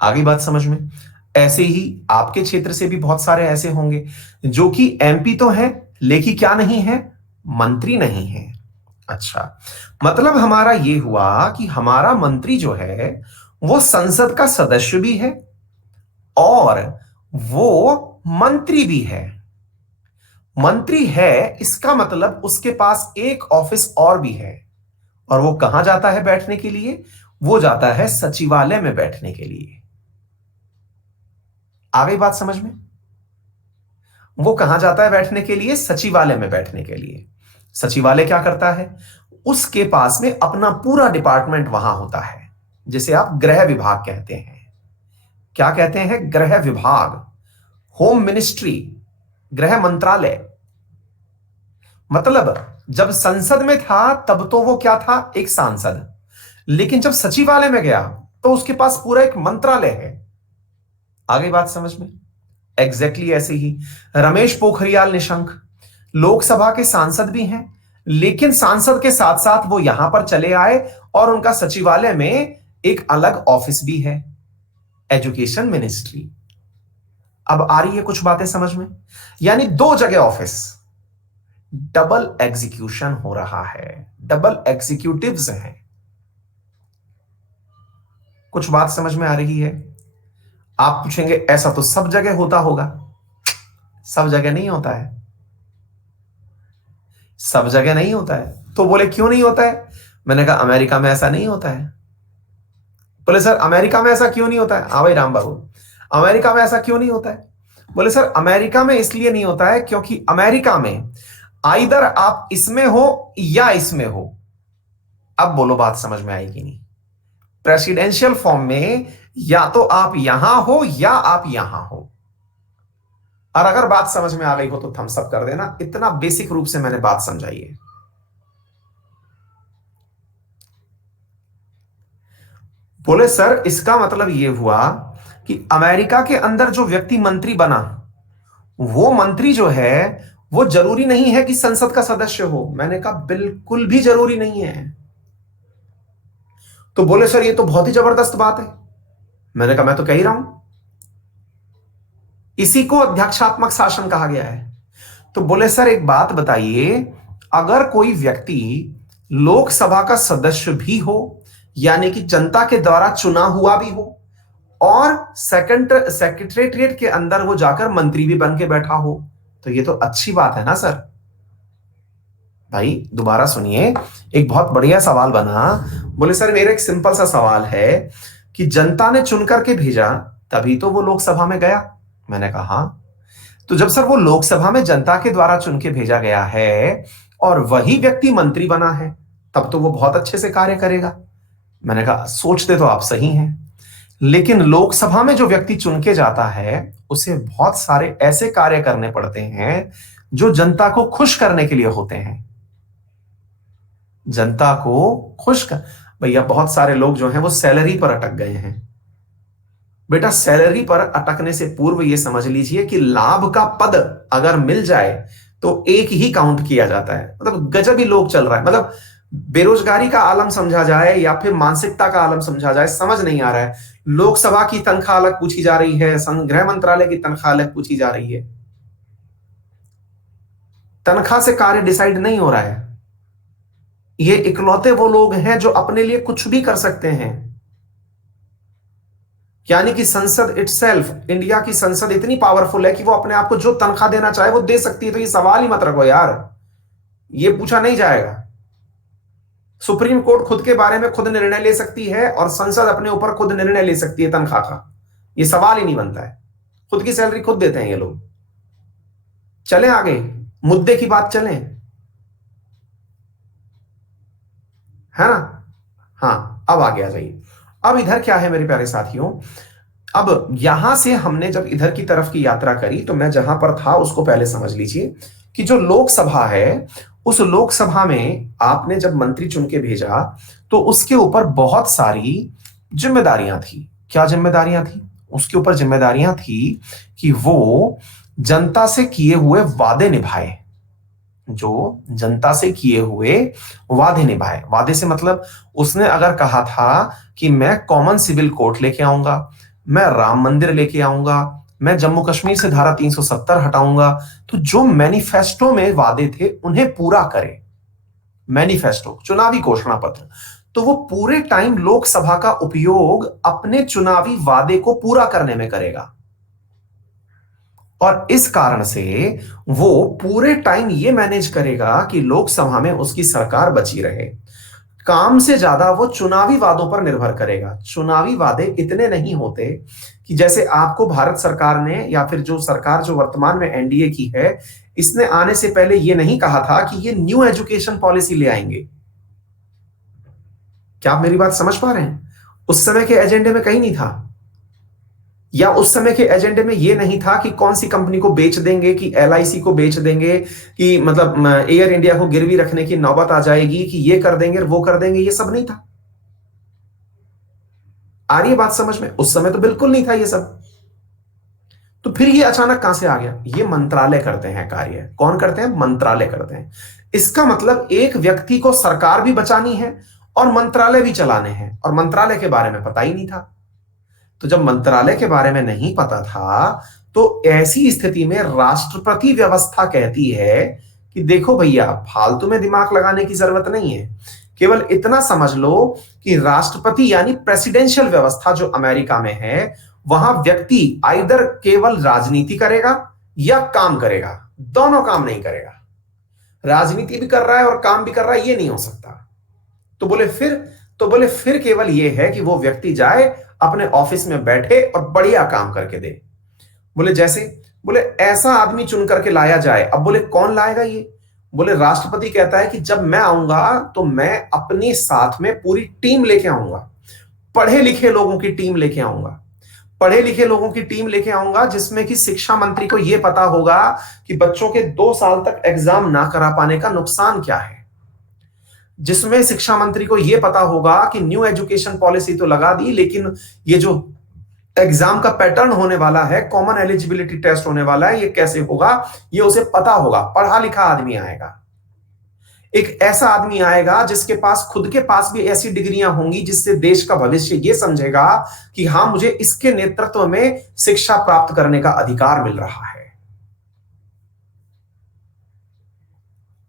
आगे बात समझ में। ऐसे ही आपके क्षेत्र से भी बहुत सारे ऐसे होंगे जो कि एमपी तो हैं लेकिन क्या नहीं है, मंत्री नहीं है। अच्छा, मतलब हमारा ये हुआ कि हमारा मंत्री जो है वो संसद का सदस्य भी है और वो मंत्री भी है। मंत्री है इसका मतलब उसके पास एक ऑफिस और भी है, और वो कहां जाता है बैठने के लिए, वो जाता है सचिवालय में बैठने के लिए। आ गई बात समझ में। वो कहां जाता है बैठने के लिए, सचिवालय में बैठने के लिए। सचिवालय क्या करता है, उसके पास में अपना पूरा डिपार्टमेंट वहां होता है, जिसे आप गृह विभाग कहते हैं। क्या कहते हैं, गृह विभाग, होम मिनिस्ट्री, गृह मंत्रालय। मतलब जब संसद में था तब तो वो क्या था, एक सांसद, लेकिन जब सचिवालय में गया तो उसके पास पूरा एक मंत्रालय है। आगे बात समझ में। एग्जैक्टली ऐसे ही रमेश पोखरियाल निशंक लोकसभा के सांसद भी हैं, लेकिन सांसद के साथ साथ वो यहां पर चले आए और उनका सचिवालय में एक अलग ऑफिस भी है, एजुकेशन मिनिस्ट्री। अब आ रही है कुछ बातें समझ में। यानी दो जगह ऑफिस, डबल एग्जीक्यूशन हो रहा है, डबल एग्जीक्यूटिव्स हैं। कुछ बात समझ में आ रही है। आप पूछेंगे ऐसा तो सब जगह होता होगा। सब जगह नहीं होता है, सब जगह नहीं होता है। तो बोले क्यों नहीं होता है। मैंने कहा अमेरिका में ऐसा नहीं होता है। बोले सर अमेरिका में ऐसा क्यों नहीं होता है। हाँ भाई राम बाबू, अमेरिका में ऐसा क्यों नहीं होता है। बोले सर अमेरिका में इसलिए नहीं होता है क्योंकि अमेरिका में आइदर आप इसमें हो या इसमें हो। अब बोलो बात समझ में आएगी नहीं। प्रेसिडेंशियल फॉर्म में या तो आप यहां हो या आप यहां हो। और अगर बात समझ में आ गई हो तो थम्स अप कर देना, इतना बेसिक रूप से मैंने बात समझाई है। बोले सर इसका मतलब यह हुआ कि अमेरिका के अंदर जो व्यक्ति मंत्री बना, वो मंत्री जो है वो जरूरी नहीं है कि संसद का सदस्य हो। मैंने कहा बिल्कुल भी जरूरी नहीं है। तो बोले सर ये तो बहुत ही जबरदस्त बात है। मैंने कहा मैं तो कह ही रहा हूं, इसी को अध्यक्षात्मक शासन कहा गया है। तो बोले सर एक बात बताइए, अगर कोई व्यक्ति लोकसभा का सदस्य भी हो, यानी कि जनता के द्वारा चुना हुआ भी हो, और सेक्रेटेरिएट के अंदर वो जाकर मंत्री भी बन के बैठा हो, तो ये तो अच्छी बात है ना सर। भाई दोबारा सुनिए, एक बहुत बढ़िया सवाल बना। बोले सर मेरा एक सिंपल सा सवाल है कि जनता ने चुन करके भेजा तभी तो वो लोकसभा में गया। मैंने कहा हाँ। तो जब सर वो लोकसभा में जनता के द्वारा चुन के भेजा गया है और वही व्यक्ति मंत्री बना है, तब तो वो बहुत अच्छे से कार्य करेगा। मैंने कहा सोचते तो आप सही हैं, लेकिन लोकसभा में जो व्यक्ति चुन के जाता है उसे बहुत सारे ऐसे कार्य करने पड़ते हैं जो जनता को खुश करने के लिए होते हैं। जनता को खुश कर, भैया बहुत सारे लोग जो हैं वो सैलरी पर अटक गए हैं। बेटा सैलरी पर अटकने से पूर्व यह समझ लीजिए कि लाभ का पद अगर मिल जाए तो एक ही काउंट किया जाता है। मतलब गजब ही लोग चल रहा है। मतलब बेरोजगारी का आलम समझा जाए या फिर मानसिकता का आलम समझा जाए, समझ नहीं आ रहा है। लोकसभा की तनख्वाह अलग पूछी जा रही है, गृह मंत्रालय की तनख्वाह अलग पूछी जा रही है। तनख्वाह से कार्य डिसाइड नहीं हो रहा है। ये इकलौते वो लोग हैं जो अपने लिए कुछ भी कर सकते हैं। यानी कि संसद इटसेल्फ, इंडिया की संसद इतनी पावरफुल है कि वो अपने आप को जो तनख्वाह देना चाहे वो दे सकती है। तो ये सवाल ही मत रखो यार, ये पूछा नहीं जाएगा। सुप्रीम कोर्ट खुद के बारे में खुद निर्णय ले सकती है और संसद अपने ऊपर खुद निर्णय ले सकती है तनख्वाह का। ये सवाल ही नहीं बनता है। खुद की सैलरी खुद देते हैं ये लोग। चलें आगे, मुद्दे की बात चलें, है ना। हाँ अब आगे आ जाइए। अब इधर क्या है मेरे प्यारे साथियों, अब यहां से हमने जब इधर की तरफ की यात्रा करी तो मैं जहां पर था उसको पहले समझ लीजिए कि जो लोकसभा है, उस लोकसभा में आपने जब मंत्री चुन के भेजा तो उसके ऊपर बहुत सारी जिम्मेदारियां थी। क्या जिम्मेदारियां थी? उसके ऊपर जिम्मेदारियां थी कि वो जनता से किए हुए वादे निभाए। जो जनता से किए हुए वादे निभाए, वादे से मतलब उसने अगर कहा था कि मैं कॉमन सिविल कोर्ट लेके आऊंगा, मैं राम मंदिर लेके आऊंगा, मैं जम्मू कश्मीर से धारा 370 हटाऊंगा, तो जो मैनिफेस्टो में वादे थे उन्हें पूरा करे। मैनिफेस्टो, चुनावी घोषणा पत्र, तो वो पूरे टाइम लोकसभा का उपयोग अपने चुनावी वादे को पूरा करने में करेगा। और इस कारण से वो पूरे टाइम ये मैनेज करेगा कि लोकसभा में उसकी सरकार बची रहे। काम से ज्यादा वो चुनावी वादों पर निर्भर करेगा। चुनावी वादे इतने नहीं होते कि जैसे आपको भारत सरकार ने या फिर जो सरकार जो वर्तमान में एनडीए की है, इसने आने से पहले ये नहीं कहा था कि ये न्यू एजुकेशन पॉलिसी ले आएंगे। क्या आप मेरी बात समझ पा रहे हैं? उस समय के एजेंडे में कहीं नहीं था। या उस समय के एजेंडे में यह नहीं था कि कौन सी कंपनी को बेच देंगे, कि एलआईसी को बेच देंगे, कि मतलब एयर इंडिया को गिरवी रखने की नौबत आ जाएगी, कि ये कर देंगे वो कर देंगे। ये सब नहीं था। आ रही है बात समझ में? उस समय तो बिल्कुल नहीं था ये सब। तो फिर ये अचानक कहां से आ गया? ये मंत्रालय करते हैं कार्य। कौन करते हैं? मंत्रालय करते हैं। इसका मतलब एक व्यक्ति को सरकार भी बचानी है और मंत्रालय भी चलाने हैं, और मंत्रालय के बारे में पता ही नहीं था। तो जब मंत्रालय के बारे में नहीं पता था तो ऐसी स्थिति में राष्ट्रपति व्यवस्था कहती है कि देखो भैया, फालतू में दिमाग लगाने की जरूरत नहीं है। केवल इतना समझ लो कि राष्ट्रपति यानी प्रेसिडेंशियल व्यवस्था जो अमेरिका में है, वहां व्यक्ति आइदर केवल राजनीति करेगा या काम करेगा। दोनों काम नहीं करेगा। राजनीति भी कर रहा है और काम भी कर रहा है, ये नहीं हो सकता। तो बोले फिर केवल ये है कि वो व्यक्ति जाए, अपने ऑफिस में बैठे और बढ़िया काम करके दे। बोले जैसे, बोले ऐसा आदमी चुन करके लाया जाए। अब बोले कौन लाएगा ये? बोले राष्ट्रपति कहता है कि जब मैं आऊंगा तो मैं अपने साथ में पूरी टीम लेके आऊंगा। पढ़े लिखे लोगों की टीम लेके आऊंगा। पढ़े लिखे लोगों की टीम लेके आऊंगा जिसमें कि शिक्षा मंत्री को यह पता होगा कि बच्चों के 2 साल तक एग्जाम ना करा पाने का नुकसान क्या है। जिसमें शिक्षा मंत्री को यह पता होगा कि न्यू एजुकेशन पॉलिसी तो लगा दी, लेकिन ये जो एग्जाम का पैटर्न होने वाला है, कॉमन एलिजिबिलिटी टेस्ट होने वाला है, ये कैसे होगा ये उसे पता होगा। पढ़ा लिखा आदमी आएगा। एक ऐसा आदमी आएगा जिसके पास खुद के पास भी ऐसी डिग्रियां होंगी जिससे देश का भविष्य ये समझेगा कि हां, मुझे इसके नेतृत्व में शिक्षा प्राप्त करने का अधिकार मिल रहा है।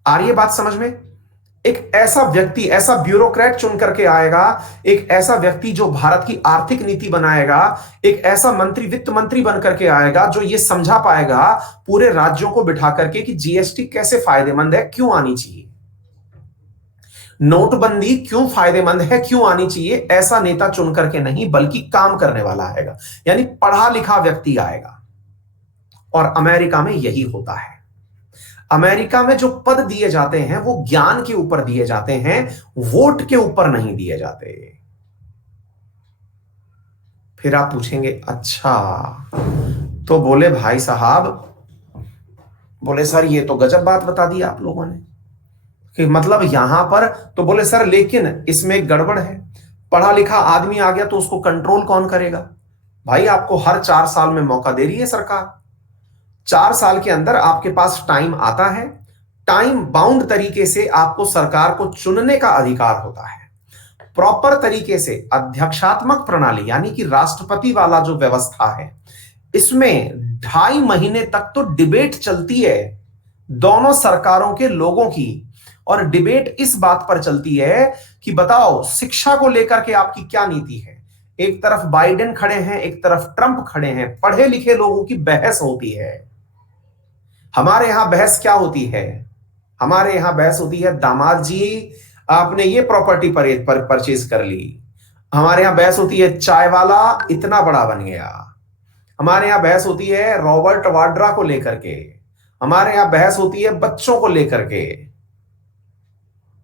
आ रही है बात समझ में? एक ऐसा व्यक्ति, ऐसा ब्यूरोक्रेट चुन करके आएगा, एक ऐसा व्यक्ति जो भारत की आर्थिक नीति बनाएगा, एक ऐसा मंत्री, वित्त मंत्री बन करके आएगा जो ये समझा पाएगा पूरे राज्यों को बिठा करके कि जीएसटी कैसे फायदेमंद है, क्यों आनी चाहिए, नोटबंदी क्यों फायदेमंद है, क्यों आनी चाहिए। ऐसा नेता चुन करके नहीं, बल्कि काम करने वाला आएगा, यानी पढ़ा लिखा व्यक्ति आएगा। और अमेरिका में यही होता है। अमेरिका में जो पद दिए जाते हैं वो ज्ञान के ऊपर दिए जाते हैं, वोट के ऊपर नहीं दिए जाते। फिर आप पूछेंगे अच्छा, तो बोले भाई साहब, बोले सर ये तो गजब बात बता दी आप लोगों ने कि मतलब यहां पर, तो बोले सर लेकिन इसमें एक गड़बड़ है। पढ़ा लिखा आदमी आ गया तो उसको कंट्रोल कौन करेगा? भाई आपको हर 4 साल में मौका दे रही है सरकार। 4 साल के अंदर आपके पास टाइम आता है। टाइम बाउंड तरीके से आपको सरकार को चुनने का अधिकार होता है। प्रॉपर तरीके से अध्यक्षात्मक प्रणाली यानी कि राष्ट्रपति वाला जो व्यवस्था है, इसमें 2.5 महीने तक तो डिबेट चलती है दोनों सरकारों के लोगों की। और डिबेट इस बात पर चलती है कि बताओ शिक्षा को लेकर के आपकी क्या नीति है। एक तरफ बाइडेन खड़े हैं, एक तरफ ट्रंप खड़े हैं। पढ़े लिखे लोगों की बहस होती है। हमारे यहां बहस क्या होती है? हमारे यहां बहस होती है, दामाद जी आपने ये प्रॉपर्टी पर परचेज कर ली। हमारे यहां बहस होती है, चाय वाला इतना बड़ा बन गया। हमारे यहां बहस होती है रॉबर्ट वाड्रा को लेकर के। हमारे यहां बहस होती है बच्चों को लेकर के।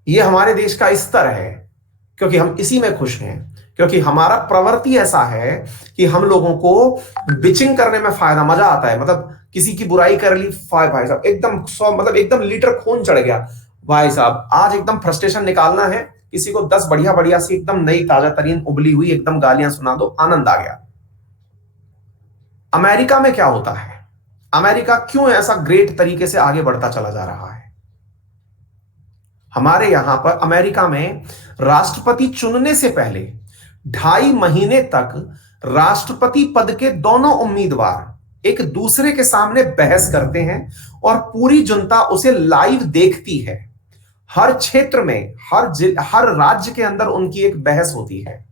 ये हमारे देश का स्तर है, क्योंकि हम इसी में खुश हैं। क्योंकि हमारा प्रवृत्ति ऐसा है कि हम लोगों को बिचिंग करने में फायदा, मजा आता है। मतलब किसी की बुराई कर ली, भाई साहब एकदम मतलब एकदम लीटर खून चढ़ गया, भाई साहब आज एकदम फ्रस्ट्रेशन निकालना है, किसी को 10 बढ़िया बढ़िया सी एकदम नई ताजा तरीन उबली हुई एकदम गालियां सुना दो, आनंद आ गया। अमेरिका में क्या होता है, अमेरिका क्यों ऐसा ग्रेट तरीके से आगे बढ़ता चला जा रहा है? हमारे यहां पर अमेरिका में राष्ट्रपति चुनने से पहले 2.5 महीने तक राष्ट्रपति पद के दोनों उम्मीदवार एक दूसरे के सामने बहस करते हैं और पूरी जनता उसे लाइव देखती है। हर क्षेत्र में, हर राज्य के अंदर उनकी एक बहस होती है,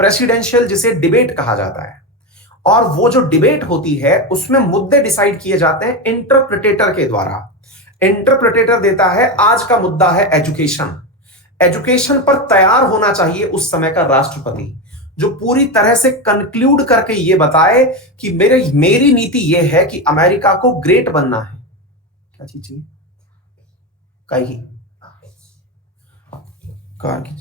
प्रेसिडेंशियल, जिसे डिबेट कहा जाता है। और वो जो डिबेट होती है उसमें मुद्दे डिसाइड किए जाते हैं इंटरप्रिटेटर के द्वारा। इंटरप्रिटेटर देता है आज का मुद्दा है एजुकेशन, एजुकेशन पर तैयार होना चाहिए उस समय का राष्ट्रपति, जो पूरी तरह से कंक्लूड करके ये बताए कि मेरी नीति ये है कि अमेरिका को ग्रेट बनना है। क्या चीज चाहिए? कार की।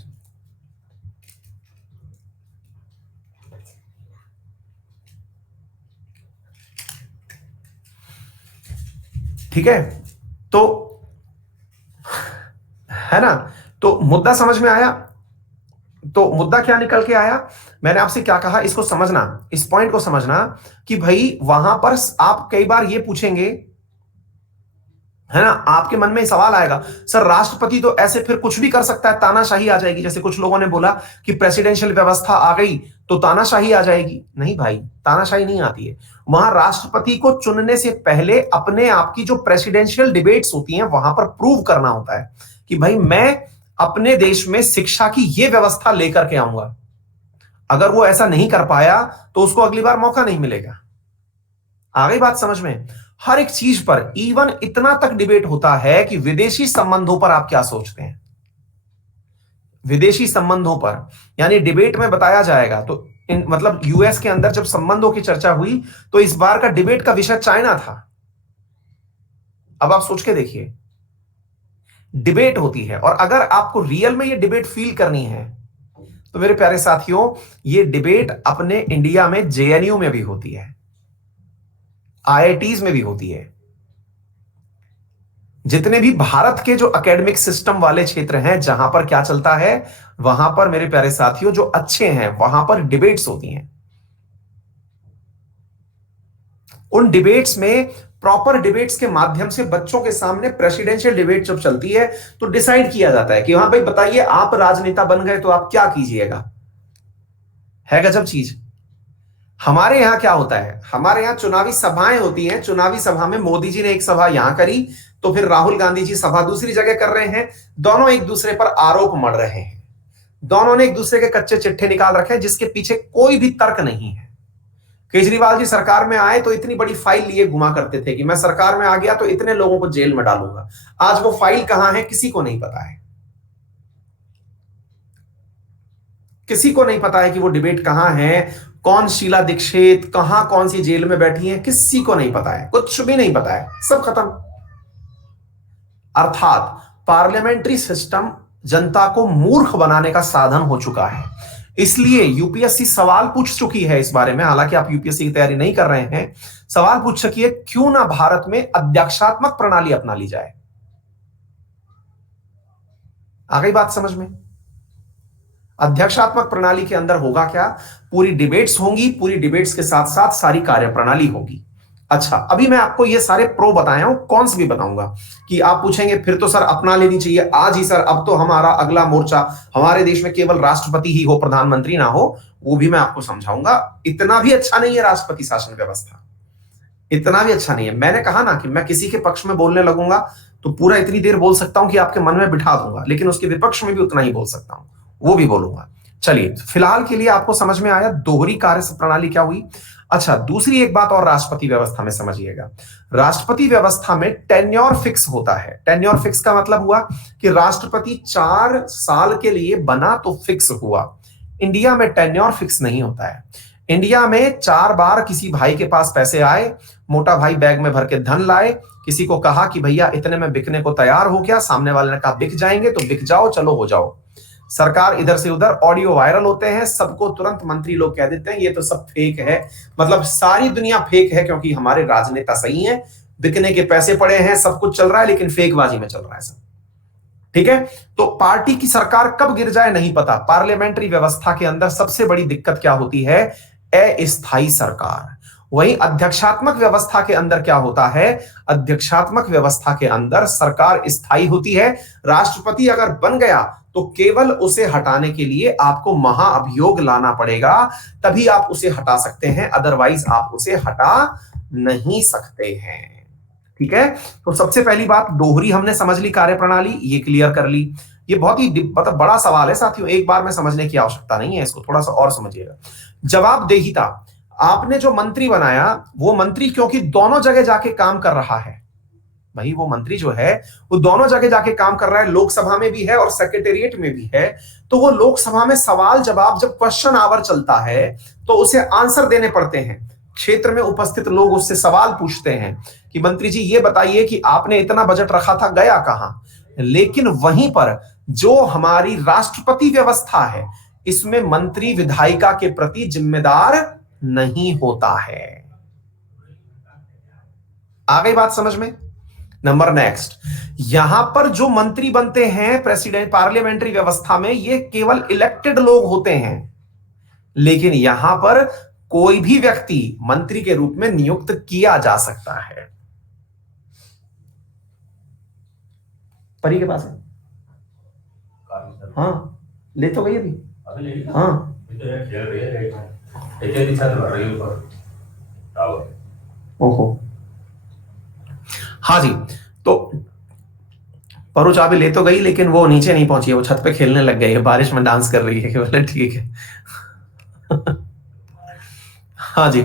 ठीक है, तो है ना, तो मुद्दा समझ में आया। तो मुद्दा क्या निकल के आया, मैंने आपसे क्या कहा, इसको समझना, इस पॉइंट को समझना कि भाई वहां पर आप कई बार ये पूछेंगे, है ना, आपके मन में सवाल आएगा, सर राष्ट्रपति तो ऐसे फिर कुछ भी कर सकता है, तानाशाही आ जाएगी। जैसे कुछ लोगों ने बोला कि प्रेसिडेंशियल व्यवस्था आ गई तो तानाशाही आ जाएगी। नहीं भाई, तानाशाही नहीं आती है। वहां राष्ट्रपति को चुनने से पहले अपने आप की जो प्रेसिडेंशियल डिबेट्स होती हैं वहां पर प्रूव करना होता है कि भाई मैं अपने देश में शिक्षा की यह व्यवस्था लेकर के आऊंगा। अगर वो ऐसा नहीं कर पाया तो उसको अगली बार मौका नहीं मिलेगा। आ गई बात समझ में? हर एक चीज पर, इवन इतना तक डिबेट होता है कि विदेशी संबंधों पर आप क्या सोचते हैं, विदेशी संबंधों पर, यानी डिबेट में बताया जाएगा। तो मतलब यूएस के अंदर जब संबंधों की चर्चा हुई तो इस बार का डिबेट का विषय चाइना था। अब आप सोच के देखिए, डिबेट होती है, और अगर आपको रियल में ये डिबेट फील करनी है तो मेरे प्यारे साथियों, ये डिबेट अपने इंडिया में जेएनयू में भी होती है, आईआईटीज में भी होती है। जितने भी भारत के जो एकेडमिक सिस्टम वाले क्षेत्र हैं जहां पर क्या चलता है, वहां पर मेरे प्यारे साथियों जो अच्छे हैं वहां पर डिबेट्स होती हैं। उन डिबेट्स में, प्रॉपर डिबेट्स के माध्यम से बच्चों के सामने प्रेसिडेंशियल डिबेट जब चलती है तो डिसाइड किया जाता है कि हाँ भाई बताइए, आप राजनेता बन गए तो आप क्या कीजिएगा। है गजब चीज। हमारे यहां क्या होता है, हमारे यहां चुनावी सभाएं होती हैं। चुनावी सभा में मोदी जी ने एक सभा यहां करी तो फिर राहुल गांधी जी सभा दूसरी जगह कर रहे हैं। दोनों एक दूसरे पर आरोप मढ़ रहे हैं, दोनों ने एक दूसरे के कच्चे चिट्ठे निकाल रखे हैं जिसके पीछे कोई भी तर्क नहीं है। केजरीवाल जी सरकार में आए तो इतनी बड़ी फाइल लिए घुमा करते थे कि मैं सरकार में आ गया तो इतने लोगों को जेल में डालूंगा। आज वो फाइल कहां है किसी को नहीं पता है, किसी को नहीं पता है कि वो डिबेट कहां है, कौन शीला दीक्षित कहां कौन सी जेल में बैठी है, किसी को नहीं पता है, कुछ भी नहीं पता है, सब खत्म। अर्थात पार्लियामेंट्री सिस्टम जनता को मूर्ख बनाने का साधन हो चुका है। इसलिए यूपीएससी सवाल पूछ चुकी है इस बारे में, हालांकि आप यूपीएससी की तैयारी नहीं कर रहे हैं, सवाल पूछ चुकी है क्यों ना भारत में अध्यक्षात्मक प्रणाली अपना ली जाए। आ गई बात समझ में? अध्यक्षात्मक प्रणाली के अंदर होगा क्या, पूरी डिबेट्स होंगी, पूरी डिबेट्स के साथ साथ सारी कार्यप्रणाली होगी। अच्छा, अभी मैं आपको ये सारे प्रो बताया हूं, कॉन्स भी बताऊंगा कि आप पूछेंगे फिर तो सर अपना लेनी चाहिए आज ही सर, अब तो हमारा अगला मोर्चा हमारे देश में केवल राष्ट्रपति ही हो, प्रधानमंत्री ना हो। वो भी मैं आपको समझाऊंगा। इतना भी अच्छा नहीं है राष्ट्रपति शासन व्यवस्था, इतना भी अच्छा नहीं है। मैंने कहा ना कि मैं किसी के पक्ष में बोलने लगूंगा तो पूरा इतनी देर बोल सकता हूं कि आपके मन में बिठा दूंगा, लेकिन उसके विपक्ष में भी उतना ही बोल सकता हूं, वो भी बोलूंगा। चलिए, फिलहाल के लिए आपको समझ में आया दोहरी कार्य प्रणाली क्या हुई। अच्छा, दूसरी एक बात और राष्ट्रपति व्यवस्था में समझिएगा। राष्ट्रपति व्यवस्था में टेन्योर फिक्स होता है। टेन्योर फिक्स का मतलब हुआ कि राष्ट्रपति 4 साल के लिए बना तो फिक्स हुआ। इंडिया में टेन्योर फिक्स नहीं होता है। इंडिया में 4 बार किसी भाई के पास पैसे आए, मोटा भाई बैग में भर के धन लाए, किसी को कहा कि भैया इतने में बिकने को तैयार हो गया, सामने वाले ने कहा बिक जाएंगे तो बिक जाओ, चलो हो जाओ। सरकार इधर से उधर, ऑडियो वायरल होते हैं, सबको तुरंत मंत्री लोग कह देते हैं ये तो सब फेक है। मतलब सारी दुनिया फेक है, क्योंकि हमारे राजनेता सही हैं, बिकने के पैसे पड़े हैं, सब कुछ चल रहा है, लेकिन फेकबाजी में चल रहा है सब। ठीक है, तो पार्टी की सरकार कब गिर जाए नहीं पता। पार्लियामेंट्री व्यवस्था के अंदर सबसे बड़ी दिक्कत क्या होती है? अस्थायी सरकार। वहीं अध्यक्षात्मक व्यवस्था के अंदर क्या होता है? अध्यक्षात्मक व्यवस्था के अंदर सरकार स्थायी होती है। राष्ट्रपति अगर बन गया तो केवल उसे हटाने के लिए आपको महाअभियोग लाना पड़ेगा, तभी आप उसे हटा सकते हैं, अदरवाइज आप उसे हटा नहीं सकते हैं। ठीक है, तो सबसे पहली बात दोहरी हमने समझ ली, कार्यप्रणाली ये क्लियर कर ली। ये बहुत ही मतलब बड़ा सवाल है साथियों, एक बार में समझने की आवश्यकता नहीं है, इसको थोड़ा सा और समझिएगा। जवाबदेहिता, आपने जो मंत्री बनाया वो मंत्री क्योंकि दोनों जगह जाके काम कर रहा है, भाई वो मंत्री जो है वो दोनों जगह जाके काम कर रहा है, लोकसभा में भी है और सेक्रेटेरिएट में भी है। तो वो लोकसभा में सवाल जवाब, जब क्वेश्चन आवर चलता है तो उसे आंसर देने पड़ते हैं। क्षेत्र में उपस्थित लोग उससे सवाल पूछते हैं कि मंत्री जी ये बताइए कि आपने इतना बजट रखा था, गया कहां? लेकिन वहीं पर जो हमारी राष्ट्रपति व्यवस्था है, इसमें मंत्री विधायिका के प्रति जिम्मेदार नहीं होता है। आ गई बात समझ में? नंबर नेक्स्ट, यहां पर जो मंत्री बनते हैं प्रेसिडेंट पार्लियामेंट्री व्यवस्था में, ये केवल इलेक्टेड लोग होते हैं, लेकिन यहां पर कोई भी व्यक्ति मंत्री के रूप में नियुक्त किया जा सकता है। परी के पास है? हाँ, ले तो गई अभी। हाँ ओहो, हाँ जी। तो परू चाबी ले तो गई, लेकिन वो नीचे नहीं पहुंची है, वो छत पे खेलने लग गई है, बारिश में डांस कर रही है कि बोले ठीक है। हाँ जी।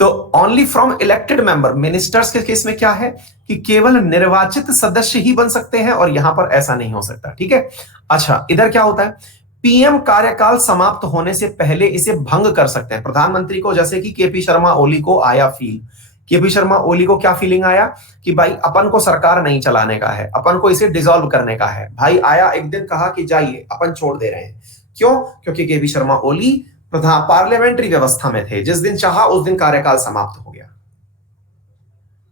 तो only from elected member, ministers के केस में क्या है कि केवल निर्वाचित सदस्य ही बन सकते हैं, और यहां पर ऐसा नहीं हो सकता। ठीक है, अच्छा इधर क्या होता है? पीएम कार्यकाल समाप्त होने से पहले इसे भंग कर सकते हैं। प्रधानमंत्री को, जैसे कि केपी शर्मा ओली को आया फील, केपी शर्मा ओली को क्या फीलिंग आया कि भाई अपन को सरकार नहीं चलाने का है, अपन को इसे डिसॉल्व करने का है। भाई आया एक दिन, कहा कि जाइए अपन छोड़ दे रहे हैं। क्यों? क्योंकि केपी शर्मा ओली प्रधान पार्लियामेंट्री व्यवस्था में थे, जिस दिन चाहा उस दिन कार्यकाल समाप्त हो गया।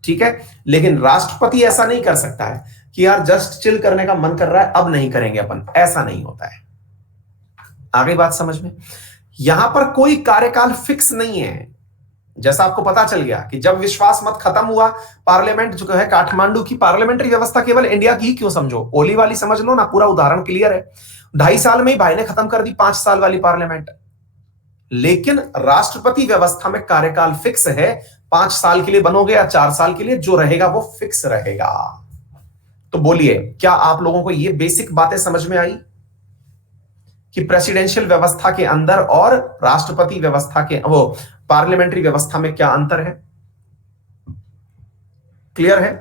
ठीक है, लेकिन राष्ट्रपति ऐसा नहीं कर सकता है कि यार जस्ट चिल करने का मन कर रहा है, अब नहीं करेंगे अपन, ऐसा नहीं होता है। आगे बात समझ में? यहां पर कोई कार्यकाल फिक्स नहीं है। जैसा आपको पता चल गया कि जब विश्वास मत खत्म हुआ, पार्लियामेंट जो है काठमांडू की पार्लियामेंट्री व्यवस्था केवल इंडिया की ही क्यों समझो, ओली वाली समझ लो ना, पूरा उदाहरण क्लियर है। 2.5 साल में ही भाई ने खत्म कर दी 5 साल वाली पार्लियामेंट। लेकिन राष्ट्रपति व्यवस्था में कार्यकाल फिक्स है, 5 साल के लिए बनोगे या 4 साल के लिए, जो रहेगा वो फिक्स रहेगा। तो बोलिए, क्या आप लोगों को ये बेसिक बातें समझ में आई कि प्रेसिडेंशियल व्यवस्था के अंदर और राष्ट्रपति व्यवस्था के, वो पार्लियामेंट्री व्यवस्था में क्या अंतर है? क्लियर है?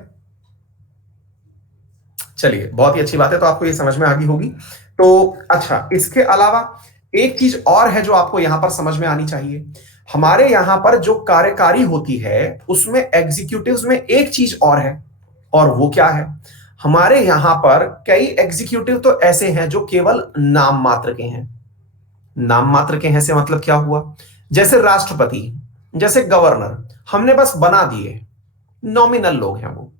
चलिए, बहुत ही अच्छी बात है, तो आपको ये समझ में आ गई होगी। तो अच्छा, इसके अलावा एक चीज और है जो आपको यहां पर समझ में आनी चाहिए। हमारे यहां पर जो कार्यकारी होती है उसमें एग्जीक्यूटिव्स में एक चीज और है, और वो क्या है? हमारे यहां पर कई एग्जीक्यूटिव तो ऐसे हैं जो केवल नाम मात्र के हैं। नाम मात्र के हैं से मतलब क्या हुआ? जैसे राष्ट्रपति, जैसे गवर्नर, हमने बस बना दिए, नॉमिनल लोग हैं वो,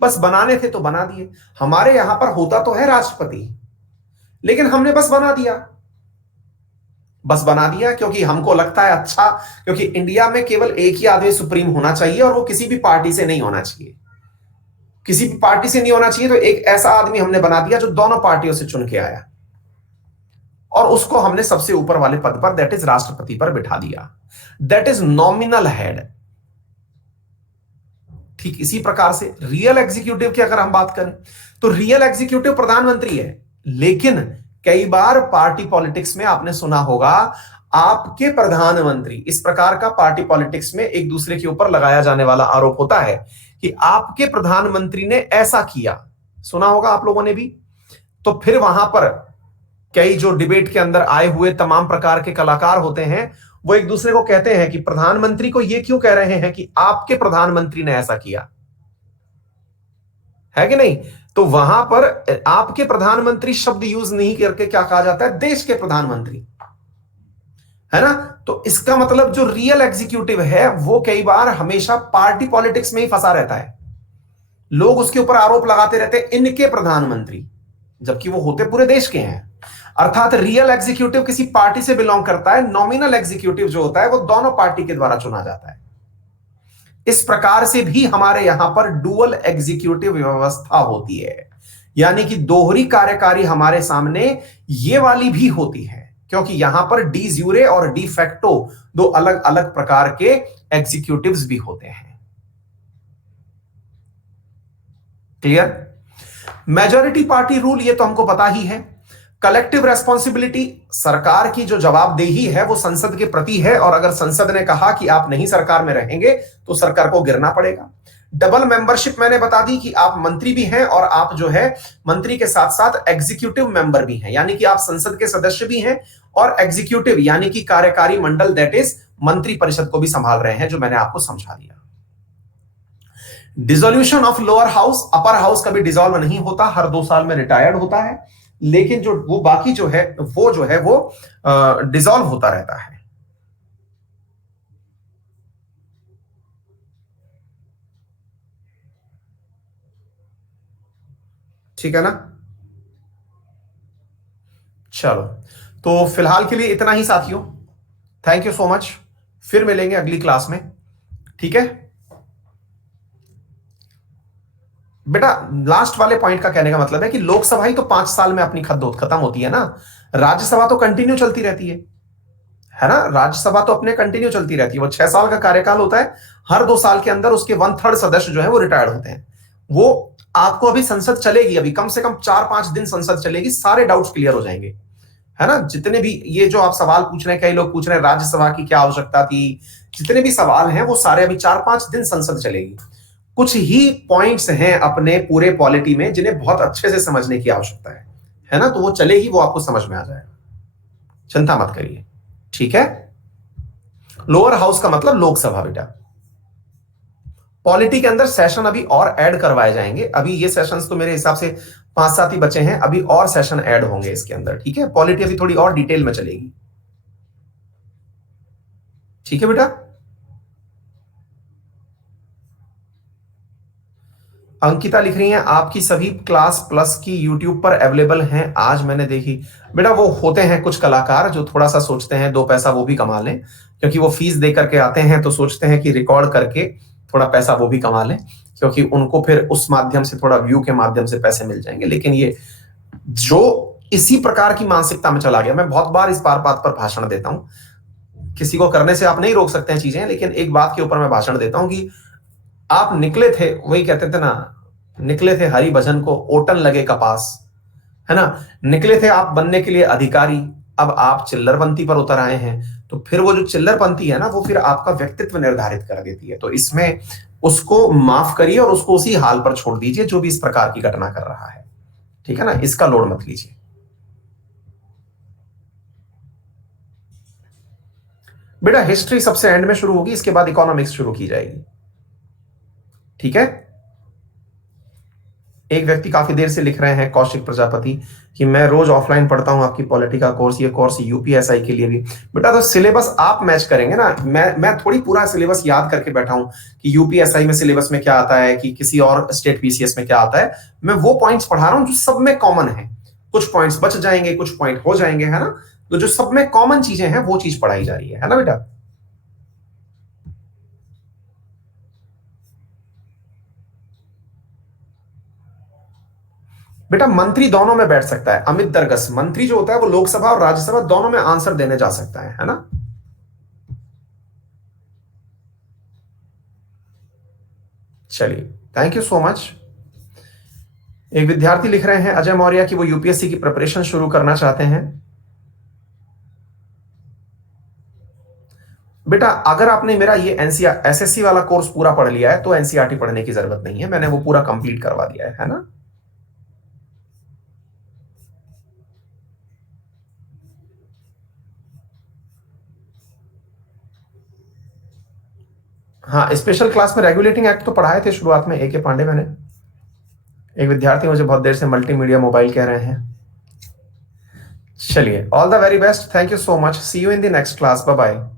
बस बनाने थे तो बना दिए। हमारे यहां पर होता तो है राष्ट्रपति, लेकिन हमने बस बना दिया, बस बना दिया क्योंकि हमको लगता है अच्छा, क्योंकि इंडिया में केवल एक ही आदमी सुप्रीम होना चाहिए, और वो किसी भी पार्टी से नहीं होना चाहिए, किसी भी पार्टी से नहीं होना चाहिए। तो एक ऐसा आदमी हमने बना दिया जो दोनों पार्टियों से चुन के आया, और उसको हमने सबसे ऊपर वाले पद पर, दैट इज राष्ट्रपति पर बिठा दिया। That is nominal head. ठीक इसी प्रकार से रियल एग्जीक्यूटिव की अगर हम बात करें तो रियल एग्जीक्यूटिव प्रधानमंत्री है, लेकिन कई बार पार्टी पॉलिटिक्स में आपने सुना होगा आपके प्रधानमंत्री, इस प्रकार का पार्टी पॉलिटिक्स में एक दूसरे के ऊपर लगाया जाने वाला आरोप होता है कि आपके प्रधानमंत्री ने ऐसा किया, सुना होगा आप लोगों ने भी। तो फिर वहां पर कई जो डिबेट के अंदर आए हुए तमाम प्रकार के कलाकार होते हैं, वो एक दूसरे को कहते हैं कि प्रधानमंत्री को ये क्यों कह रहे हैं कि आपके प्रधानमंत्री ने ऐसा किया। है कि नहीं? तो वहां पर आपके प्रधानमंत्री शब्द यूज नहीं करके क्या कहा जाता है? देश के प्रधानमंत्री, है ना? तो इसका मतलब जो रियल एग्जीक्यूटिव है वो कई बार हमेशा पार्टी पॉलिटिक्स में ही फंसा रहता है। लोग उसके ऊपर आरोप लगाते रहते हैं इनके प्रधानमंत्री, जबकि वो होते पूरे देश के हैं। अर्थात रियल एग्जीक्यूटिव किसी पार्टी से बिलोंग करता है, नॉमिनल एग्जीक्यूटिव जो होता है वो दोनों पार्टी के द्वारा चुना जाता है। इस प्रकार से भी हमारे यहां पर डुअल एग्जीक्यूटिव व्यवस्था होती है, यानी कि दोहरी कार्यकारी हमारे सामने ये वाली भी होती है, क्योंकि यहां पर डी ज्यूरे और डी फैक्टो दो अलग अलग प्रकार के एग्जीक्यूटिव्स भी होते हैं। क्लियर? मेजॉरिटी पार्टी रूल ये तो हमको पता ही है। कलेक्टिव रेस्पॉन्सिबिलिटी, सरकार की जो जवाबदेही है वो संसद के प्रति है, और अगर संसद ने कहा कि आप नहीं सरकार में रहेंगे तो सरकार को गिरना पड़ेगा। डबल मेंबरशिप मैंने बता दी कि आप मंत्री भी हैं और आप जो है मंत्री के साथ साथ एग्जीक्यूटिव मेंबर भी हैं, यानी कि आप संसद के सदस्य भी हैं और एग्जीक्यूटिव यानी कि कार्यकारी मंडल दैट इज मंत्री परिषद को भी संभाल रहे हैं, जो मैंने आपको समझा दिया। Dissolution of lower house, upper house कभी डिसॉल्व नहीं होता, हर 2 साल में रिटायर्ड होता है, लेकिन जो वो बाकी जो है वो डिसॉल्व होता रहता है। ठीक है ना? चलो, तो फिलहाल के लिए इतना ही साथियों। थैंक यू सो मच, फिर मिलेंगे अगली क्लास में। ठीक है बेटा, लास्ट वाले पॉइंट का कहने का मतलब है कि लोकसभा ही तो 5 साल में अपनी खत्म होती है ना, राज्यसभा तो कंटिन्यू चलती रहती है ना? राज्यसभा तो अपने कंटिन्यू चलती रहती है, वो 6 साल का कार्यकाल होता है, हर 2 साल के अंदर उसके 1/3 सदस्य जो है वो रिटायर्ड होते हैं। वो आपको अभी संसद चलेगी, अभी कम से कम 4-5 दिन संसद चलेगी, सारे डाउट्स क्लियर हो जाएंगे, है ना? जितने भी ये जो आप सवाल पूछ रहे हैं, कई लोग पूछ रहे हैं राज्यसभा की क्या आवश्यकता थी, जितने भी सवाल हैं वो सारे अभी 4-5 दिन संसद चलेगी। कुछ ही पॉइंट्स हैं अपने पूरे पॉलिटी में जिन्हें बहुत अच्छे से समझने की आवश्यकता है ना? तो वो चलेगी, वो आपको समझ में आ जाएगा, चिंता मत करिए। ठीक है? लोअर हाउस का मतलब लोकसभा बेटा। पॉलिटी के अंदर सेशन अभी और ऐड करवाए जाएंगे, अभी ये सेशंस तो मेरे हिसाब से 5-7 ही बचे हैं, अभी और सेशन ऐड होंगे इसके अंदर। ठीक है? पॉलिटी अभी थोड़ी और डिटेल में चलेगी। ठीक है बेटा? अंकिता लिख रही हैं आपकी सभी क्लास प्लस की यूट्यूब पर अवेलेबल हैं, आज मैंने देखी। बेटा वो होते हैं कुछ कलाकार जो थोड़ा सा सोचते हैं 2 पैसा वो भी कमा लें, क्योंकि वो फीस दे करके आते हैं तो सोचते हैं कि रिकॉर्ड करके थोड़ा पैसा वो भी कमा लें, क्योंकि उनको फिर उस माध्यम से थोड़ा व्यू के माध्यम से पैसे मिल जाएंगे। लेकिन ये जो इसी प्रकार की मानसिकता में चला गया, मैं बहुत बार इस बात पर भाषण देता हूं, किसी को करने से आप नहीं रोक सकते हैं चीजें, लेकिन एक बात के ऊपर मैं भाषण देता हूं कि आप निकले थे, वही कहते थे ना, निकले थे हरि भजन को ओटन लगे कपास, है ना? निकले थे आप बनने के लिए अधिकारी, अब आप चिल्लरपंथी पर उतर आए हैं, तो फिर वो जो चिल्लरपंथी है ना, वो फिर आपका व्यक्तित्व निर्धारित कर देती है। तो इसमें उसको माफ करिए और उसको उसी हाल पर छोड़ दीजिए जो भी इस प्रकार की घटना कर रहा है। ठीक है ना? इसका लोड मत लीजिए। बेटा हिस्ट्री सबसे एंड में शुरू होगी, इसके बाद इकोनॉमिक्स शुरू की जाएगी। ठीक है? एक व्यक्ति काफी देर से लिख रहे हैं, कौशिक प्रजापति, कि मैं रोज ऑफलाइन पढ़ता हूं आपकी पॉलिटी का कोर्स, ये कोर्स यूपीएसआई के लिए भी। बेटा तो सिलेबस आप मैच करेंगे ना, मैं थोड़ी पूरा सिलेबस याद करके बैठा हूं कि यूपीएसआई में सिलेबस में क्या आता है, कि किसी और स्टेट पीसीएस में क्या आता है। मैं वो पॉइंट्स पढ़ा रहा हूं जो सब में कॉमन है, कुछ पॉइंट्स बच जाएंगे, कुछ पॉइंट हो जाएंगे, है ना? तो जो सब में कॉमन चीजें हैं वो चीज पढ़ाई जा रही है ना बेटा? बेटा मंत्री दोनों में बैठ सकता है, अमित दरगस मंत्री जो होता है वो लोकसभा और राज्यसभा दोनों में आंसर देने जा सकता है ना? चलिए, थैंक यू सो मच। एक विद्यार्थी लिख रहे हैं अजय मौर्य कि वो यूपीएससी की प्रिपरेशन शुरू करना चाहते हैं। बेटा अगर आपने मेरा ये एनसीआर एसएससी वाला कोर्स पूरा पढ़ लिया है तो एनसीईआरटी पढ़ने की जरूरत नहीं है, मैंने वो पूरा कंप्लीट करवा दिया है ना? हाँ, स्पेशल क्लास में रेगुलेटिंग एक्ट तो पढ़ाए थे शुरुआत में, ए के पांडे मैंने। एक विद्यार्थी मुझे बहुत देर से मल्टीमीडिया मोबाइल कह रहे हैं। चलिए, all the very best, thank you so much, see you in the next class, bye bye.